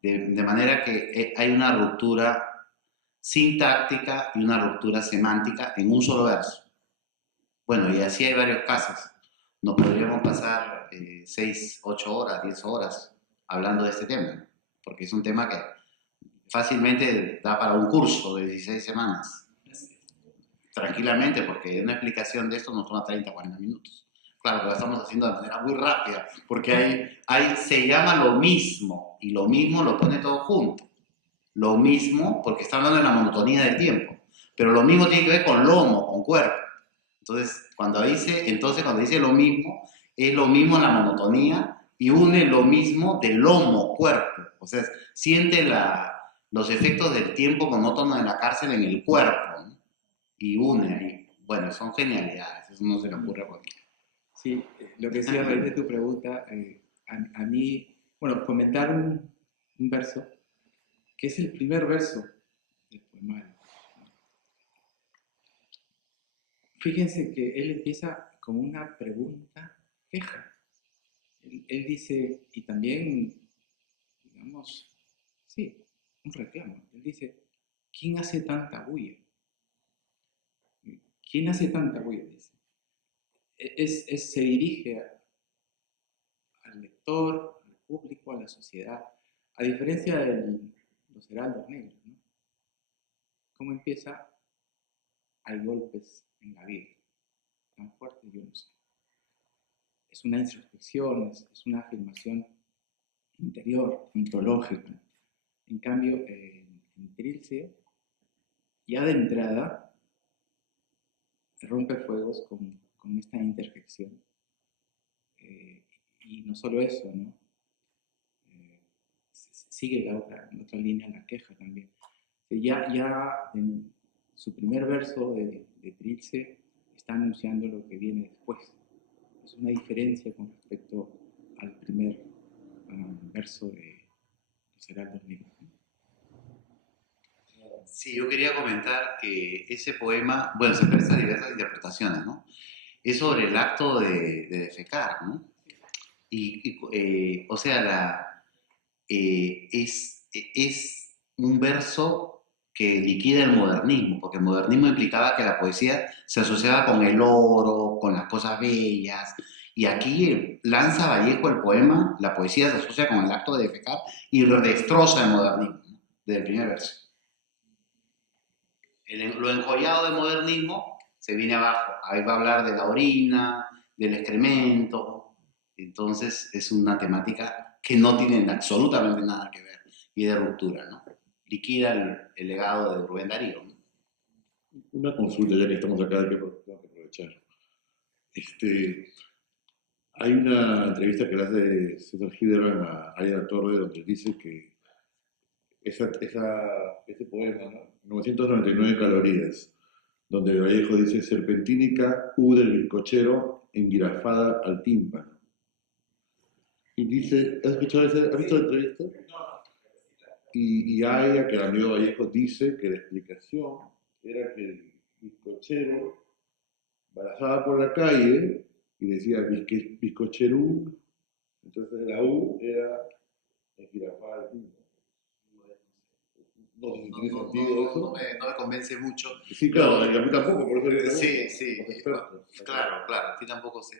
de manera que hay una ruptura sintáctica y una ruptura semántica en un solo verso. Bueno, y así hay varios casos. Nos podríamos pasar 6, 8 horas, 10 horas hablando de este tema, porque es un tema que fácilmente da para un curso de 16 semanas. Tranquilamente, porque una explicación de esto nos toma 30, 40 minutos. Claro, que lo estamos haciendo de manera muy rápida, porque se llama lo mismo, y lo mismo lo pone todo junto. Lo mismo, porque está hablando de la monotonía del tiempo, pero lo mismo tiene que ver con lomo, con cuerpo. Entonces, cuando dice lo mismo, es lo mismo la monotonía y une lo mismo del lomo, cuerpo. O sea, siente los efectos del tiempo monótono de la cárcel en el cuerpo, ¿no? Y une ahí. Bueno, son genialidades, eso no se le ocurre a cualquiera. Sí, lo que decía a raíz de tu pregunta, a mí, bueno, comentar un verso, que es el primer verso del poemario. Fíjense que él empieza con una pregunta queja. Él dice, y también, digamos, sí, un reclamo. Él dice, ¿quién hace tanta bulla? ¿Quién hace tanta bulla? Dice. Se dirige al lector, al público, a la sociedad, a diferencia de los heraldos negros, ¿no? ¿Cómo empieza? Hay golpes en la vida, tan fuertes yo no sé. Es una introspección, es una afirmación interior, ontológica. En cambio, en Trilce, ya de entrada, rompe fuegos con esta interjección. Y no solo eso, ¿no? Sigue la otra línea, la queja también. Ya en su primer verso de Trilce está anunciando lo que viene después. Es una diferencia con respecto al primer verso de Los Heraldos Negros. Sí, yo quería comentar que ese poema, bueno, se presta diversas interpretaciones, ¿no? Es sobre el acto de defecar, ¿no? O sea, es un verso que liquida el modernismo, porque el modernismo implicaba que la poesía se asociaba con el oro, con las cosas bellas, y aquí lanza Vallejo el poema, la poesía se asocia con el acto de defecar y destroza el modernismo, ¿no? Desde el primer verso. Lo enjollado del modernismo se viene abajo, ahí va a hablar de la orina, del excremento, entonces es una temática que no tiene absolutamente nada que ver, y de ruptura, ¿no? Liquida el legado de Rubén Darío, ¿no? Una consulta, ya que estamos acá, que tengo que aprovechar. Hay una entrevista que le hace César Hildebrand a Aida Torre, donde dice que ese poema, ¿no? 999 calorías, donde Vallejo dice serpentínica U del bizcochero enguirafada al tímpano. Y dice, ¿has visto la entrevista? Y Aida, que la amigo Vallejo, dice que la explicación era que el bizcochero barajaba por la calle y decía bizcocherú, entonces la U era enguirafada al tímpano. No sé si tiene sentido eso. No me convence mucho. Sí, claro, a mí tampoco, por eso sí. Claro, a ti tampoco sé.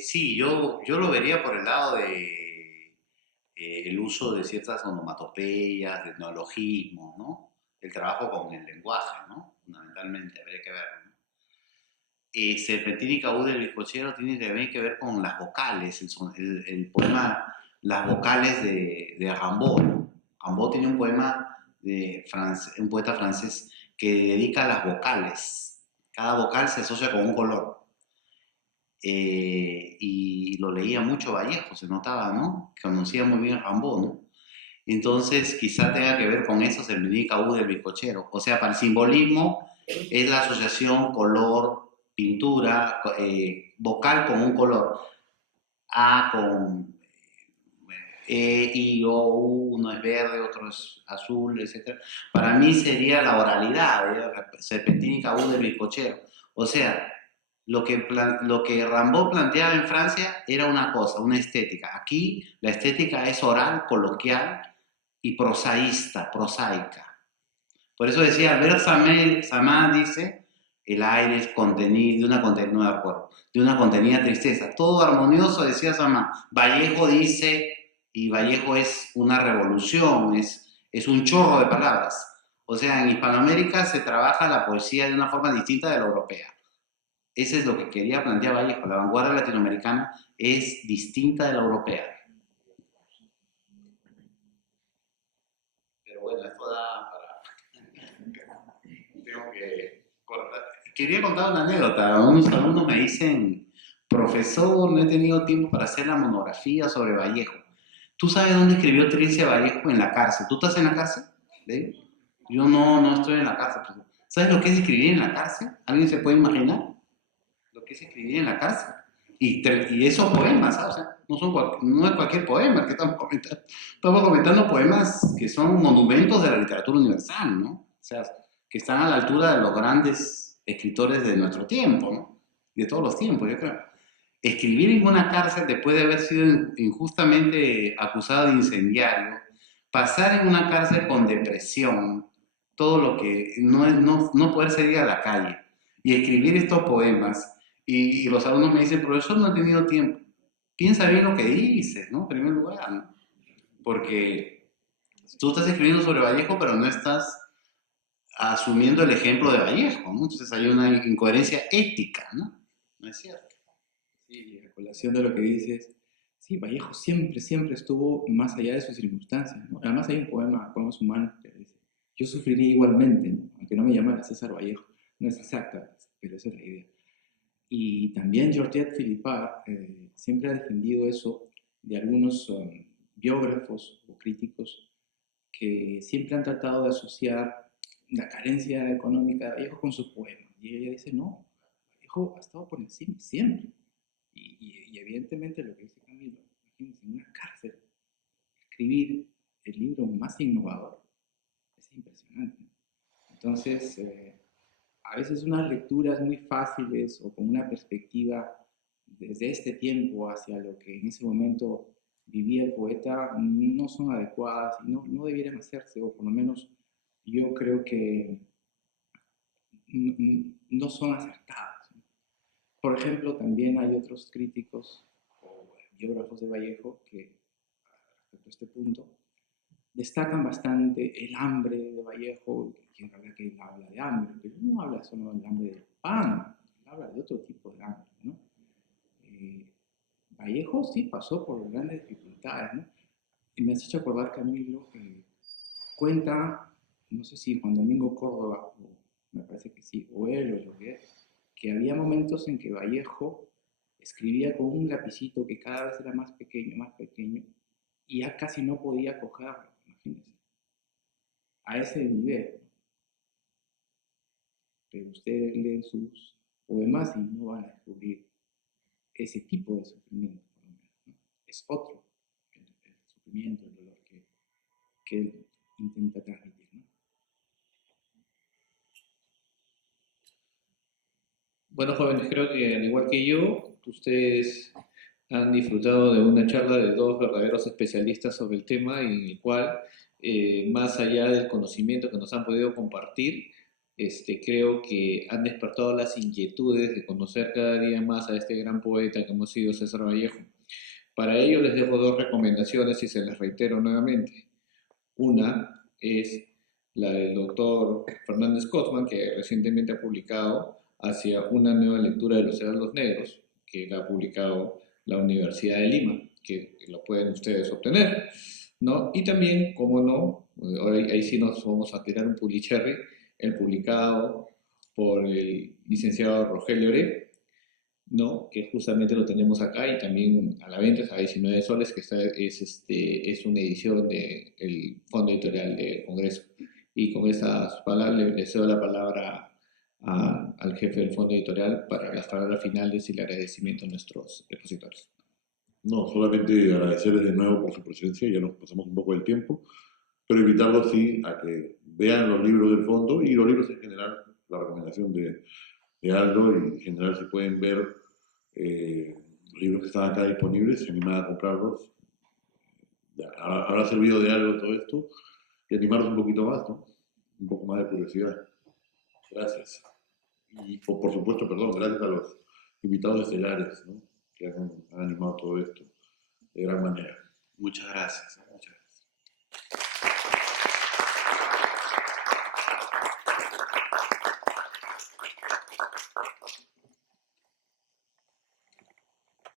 Sí, yo lo vería por el lado de el uso de ciertas onomatopeyas, de neologismos, ¿no? El trabajo con el lenguaje, ¿no? Fundamentalmente, habría que verlo, ¿no? Serpentínica U del bizcochero tiene también que ver con las vocales, el poema, las vocales de Rimbaud, ¿no? Rimbaud tiene un poema un poeta francés que dedica a las vocales. Cada vocal se asocia con un color. Y lo leía mucho Vallejo, se notaba, ¿no? Que conocía muy bien Rimbaud, ¿no? Entonces, quizá tenga que ver con eso, serpentínica U del bizcochero. O sea, para el simbolismo es la asociación color, pintura, vocal con un color. A con E, I, O, U, uno es verde, otro es azul, etc. Para mí sería la oralidad, serpentínica U del bizcochero. O sea, lo que Rimbaud planteaba en Francia era una cosa, una estética. Aquí la estética es oral, coloquial y prosaica. Por eso decía, Albert Samá dice, el aire es contenido, de una contenida tristeza. Todo armonioso, decía Samá. Vallejo dice, y Vallejo es una revolución, es un chorro de palabras. O sea, en Hispanoamérica se trabaja la poesía de una forma distinta de la europea. Ese es lo que quería plantear Vallejo. La vanguardia latinoamericana es distinta de la europea. Pero bueno, esto da para... Tengo que cortar. Quería contar una anécdota. Unos alumnos me dicen, profesor, no he tenido tiempo para hacer la monografía sobre Vallejo. ¿Tú sabes dónde escribió Trilce Vallejo? En la cárcel. ¿Tú estás en la cárcel? ¿Sí? Yo no estoy en la cárcel. ¿Sabes lo que es escribir en la cárcel? ¿Alguien se puede imaginar lo que es escribir en la cárcel? Y esos poemas, ¿sabes? O sea, no es cualquier poema que estamos comentando. Estamos comentando poemas que son monumentos de la literatura universal, ¿no? O sea, que están a la altura de los grandes escritores de nuestro tiempo, ¿no? De todos los tiempos, yo creo. Escribir en una cárcel después de haber sido injustamente acusado de incendiario, pasar en una cárcel con depresión, todo lo que no poder salir a la calle y escribir estos poemas. Y los alumnos me dicen, profesor, no he tenido tiempo. Piensa bien lo que dices, ¿no? En primer lugar, ¿no? Porque tú estás escribiendo sobre Vallejo, pero no estás asumiendo el ejemplo de Vallejo, ¿no? Entonces hay una incoherencia ética, ¿no? ¿No es cierto? Sí, a colación de lo que dices, sí, Vallejo siempre estuvo más allá de sus circunstancias, ¿no? Además hay un poema, Poemas Humanos, que dice, yo sufriría igualmente, ¿no? Aunque no me llamara César Vallejo. No es exacta, pero esa es la idea. Y también Georgette Philippard siempre ha defendido eso de algunos biógrafos o críticos que siempre han tratado de asociar la carencia económica de Vallejo con sus poemas. Y ella dice, no, Vallejo ha estado por encima siempre. Y evidentemente lo que dice Camilo, imagínense, en una cárcel, escribir el libro más innovador es impresionante. Entonces, a veces unas lecturas muy fáciles o con una perspectiva desde este tiempo hacia lo que en ese momento vivía el poeta no son adecuadas y no debieran hacerse, o por lo menos yo creo que no son acertadas. Por ejemplo, también hay otros críticos o biógrafos de Vallejo que, respecto a este punto, destacan bastante el hambre de Vallejo, que en realidad que él habla de hambre, pero no habla solo del hambre del pan, él habla de otro tipo de hambre, ¿no? Vallejo sí pasó por grandes dificultades, ¿no? Y me has hecho acordar, Camilo, cuenta, no sé si Juan Domingo Córdoba, o me parece que sí, o él o Jorge, que había momentos en que Vallejo escribía con un lapicito que cada vez era más pequeño, y ya casi no podía cogerlo, imagínense, a ese nivel. Pero ustedes leen sus poemas y no van a descubrir ese tipo de sufrimiento, por lo menos, ¿no? Es otro el sufrimiento, el dolor que él intenta transmitir, ¿no? Bueno, jóvenes, creo que al igual que yo, ustedes han disfrutado de una charla de dos verdaderos especialistas sobre el tema, en el cual, más allá del conocimiento que nos han podido compartir, creo que han despertado las inquietudes de conocer cada día más a este gran poeta que hemos sido César Vallejo. Para ello les dejo dos recomendaciones y se las reitero nuevamente. Una es la del doctor Fernández Cosman, que recientemente ha publicado Hacia una nueva lectura de los heraldos negros, que la ha publicado la Universidad de Lima, que lo pueden ustedes obtener, ¿no? Y también, como no, ahí sí nos vamos a tirar un pulicherry, el publicado por el licenciado Rogelio Oré, ¿no? Que justamente lo tenemos acá y también a la venta a 19 soles, que es una edición del Fondo Editorial del Congreso. Y con estas palabras le cedo la palabra al jefe del fondo editorial para las palabras finales y el agradecimiento a nuestros expositores. No, solamente agradecerles de nuevo por su presencia, ya nos pasamos un poco del tiempo, pero invitarlos sí a que vean los libros del fondo y los libros en general, la recomendación de Aldo, y en general si pueden ver los libros que están acá disponibles, se animan a comprarlos. Ya, habrá servido de algo todo esto y animarlos un poquito más, ¿no? Un poco más de curiosidad. Gracias. Y por supuesto, perdón, gracias a los invitados estelares, ¿no? Que han animado todo esto de gran manera. Muchas gracias. Muchas gracias.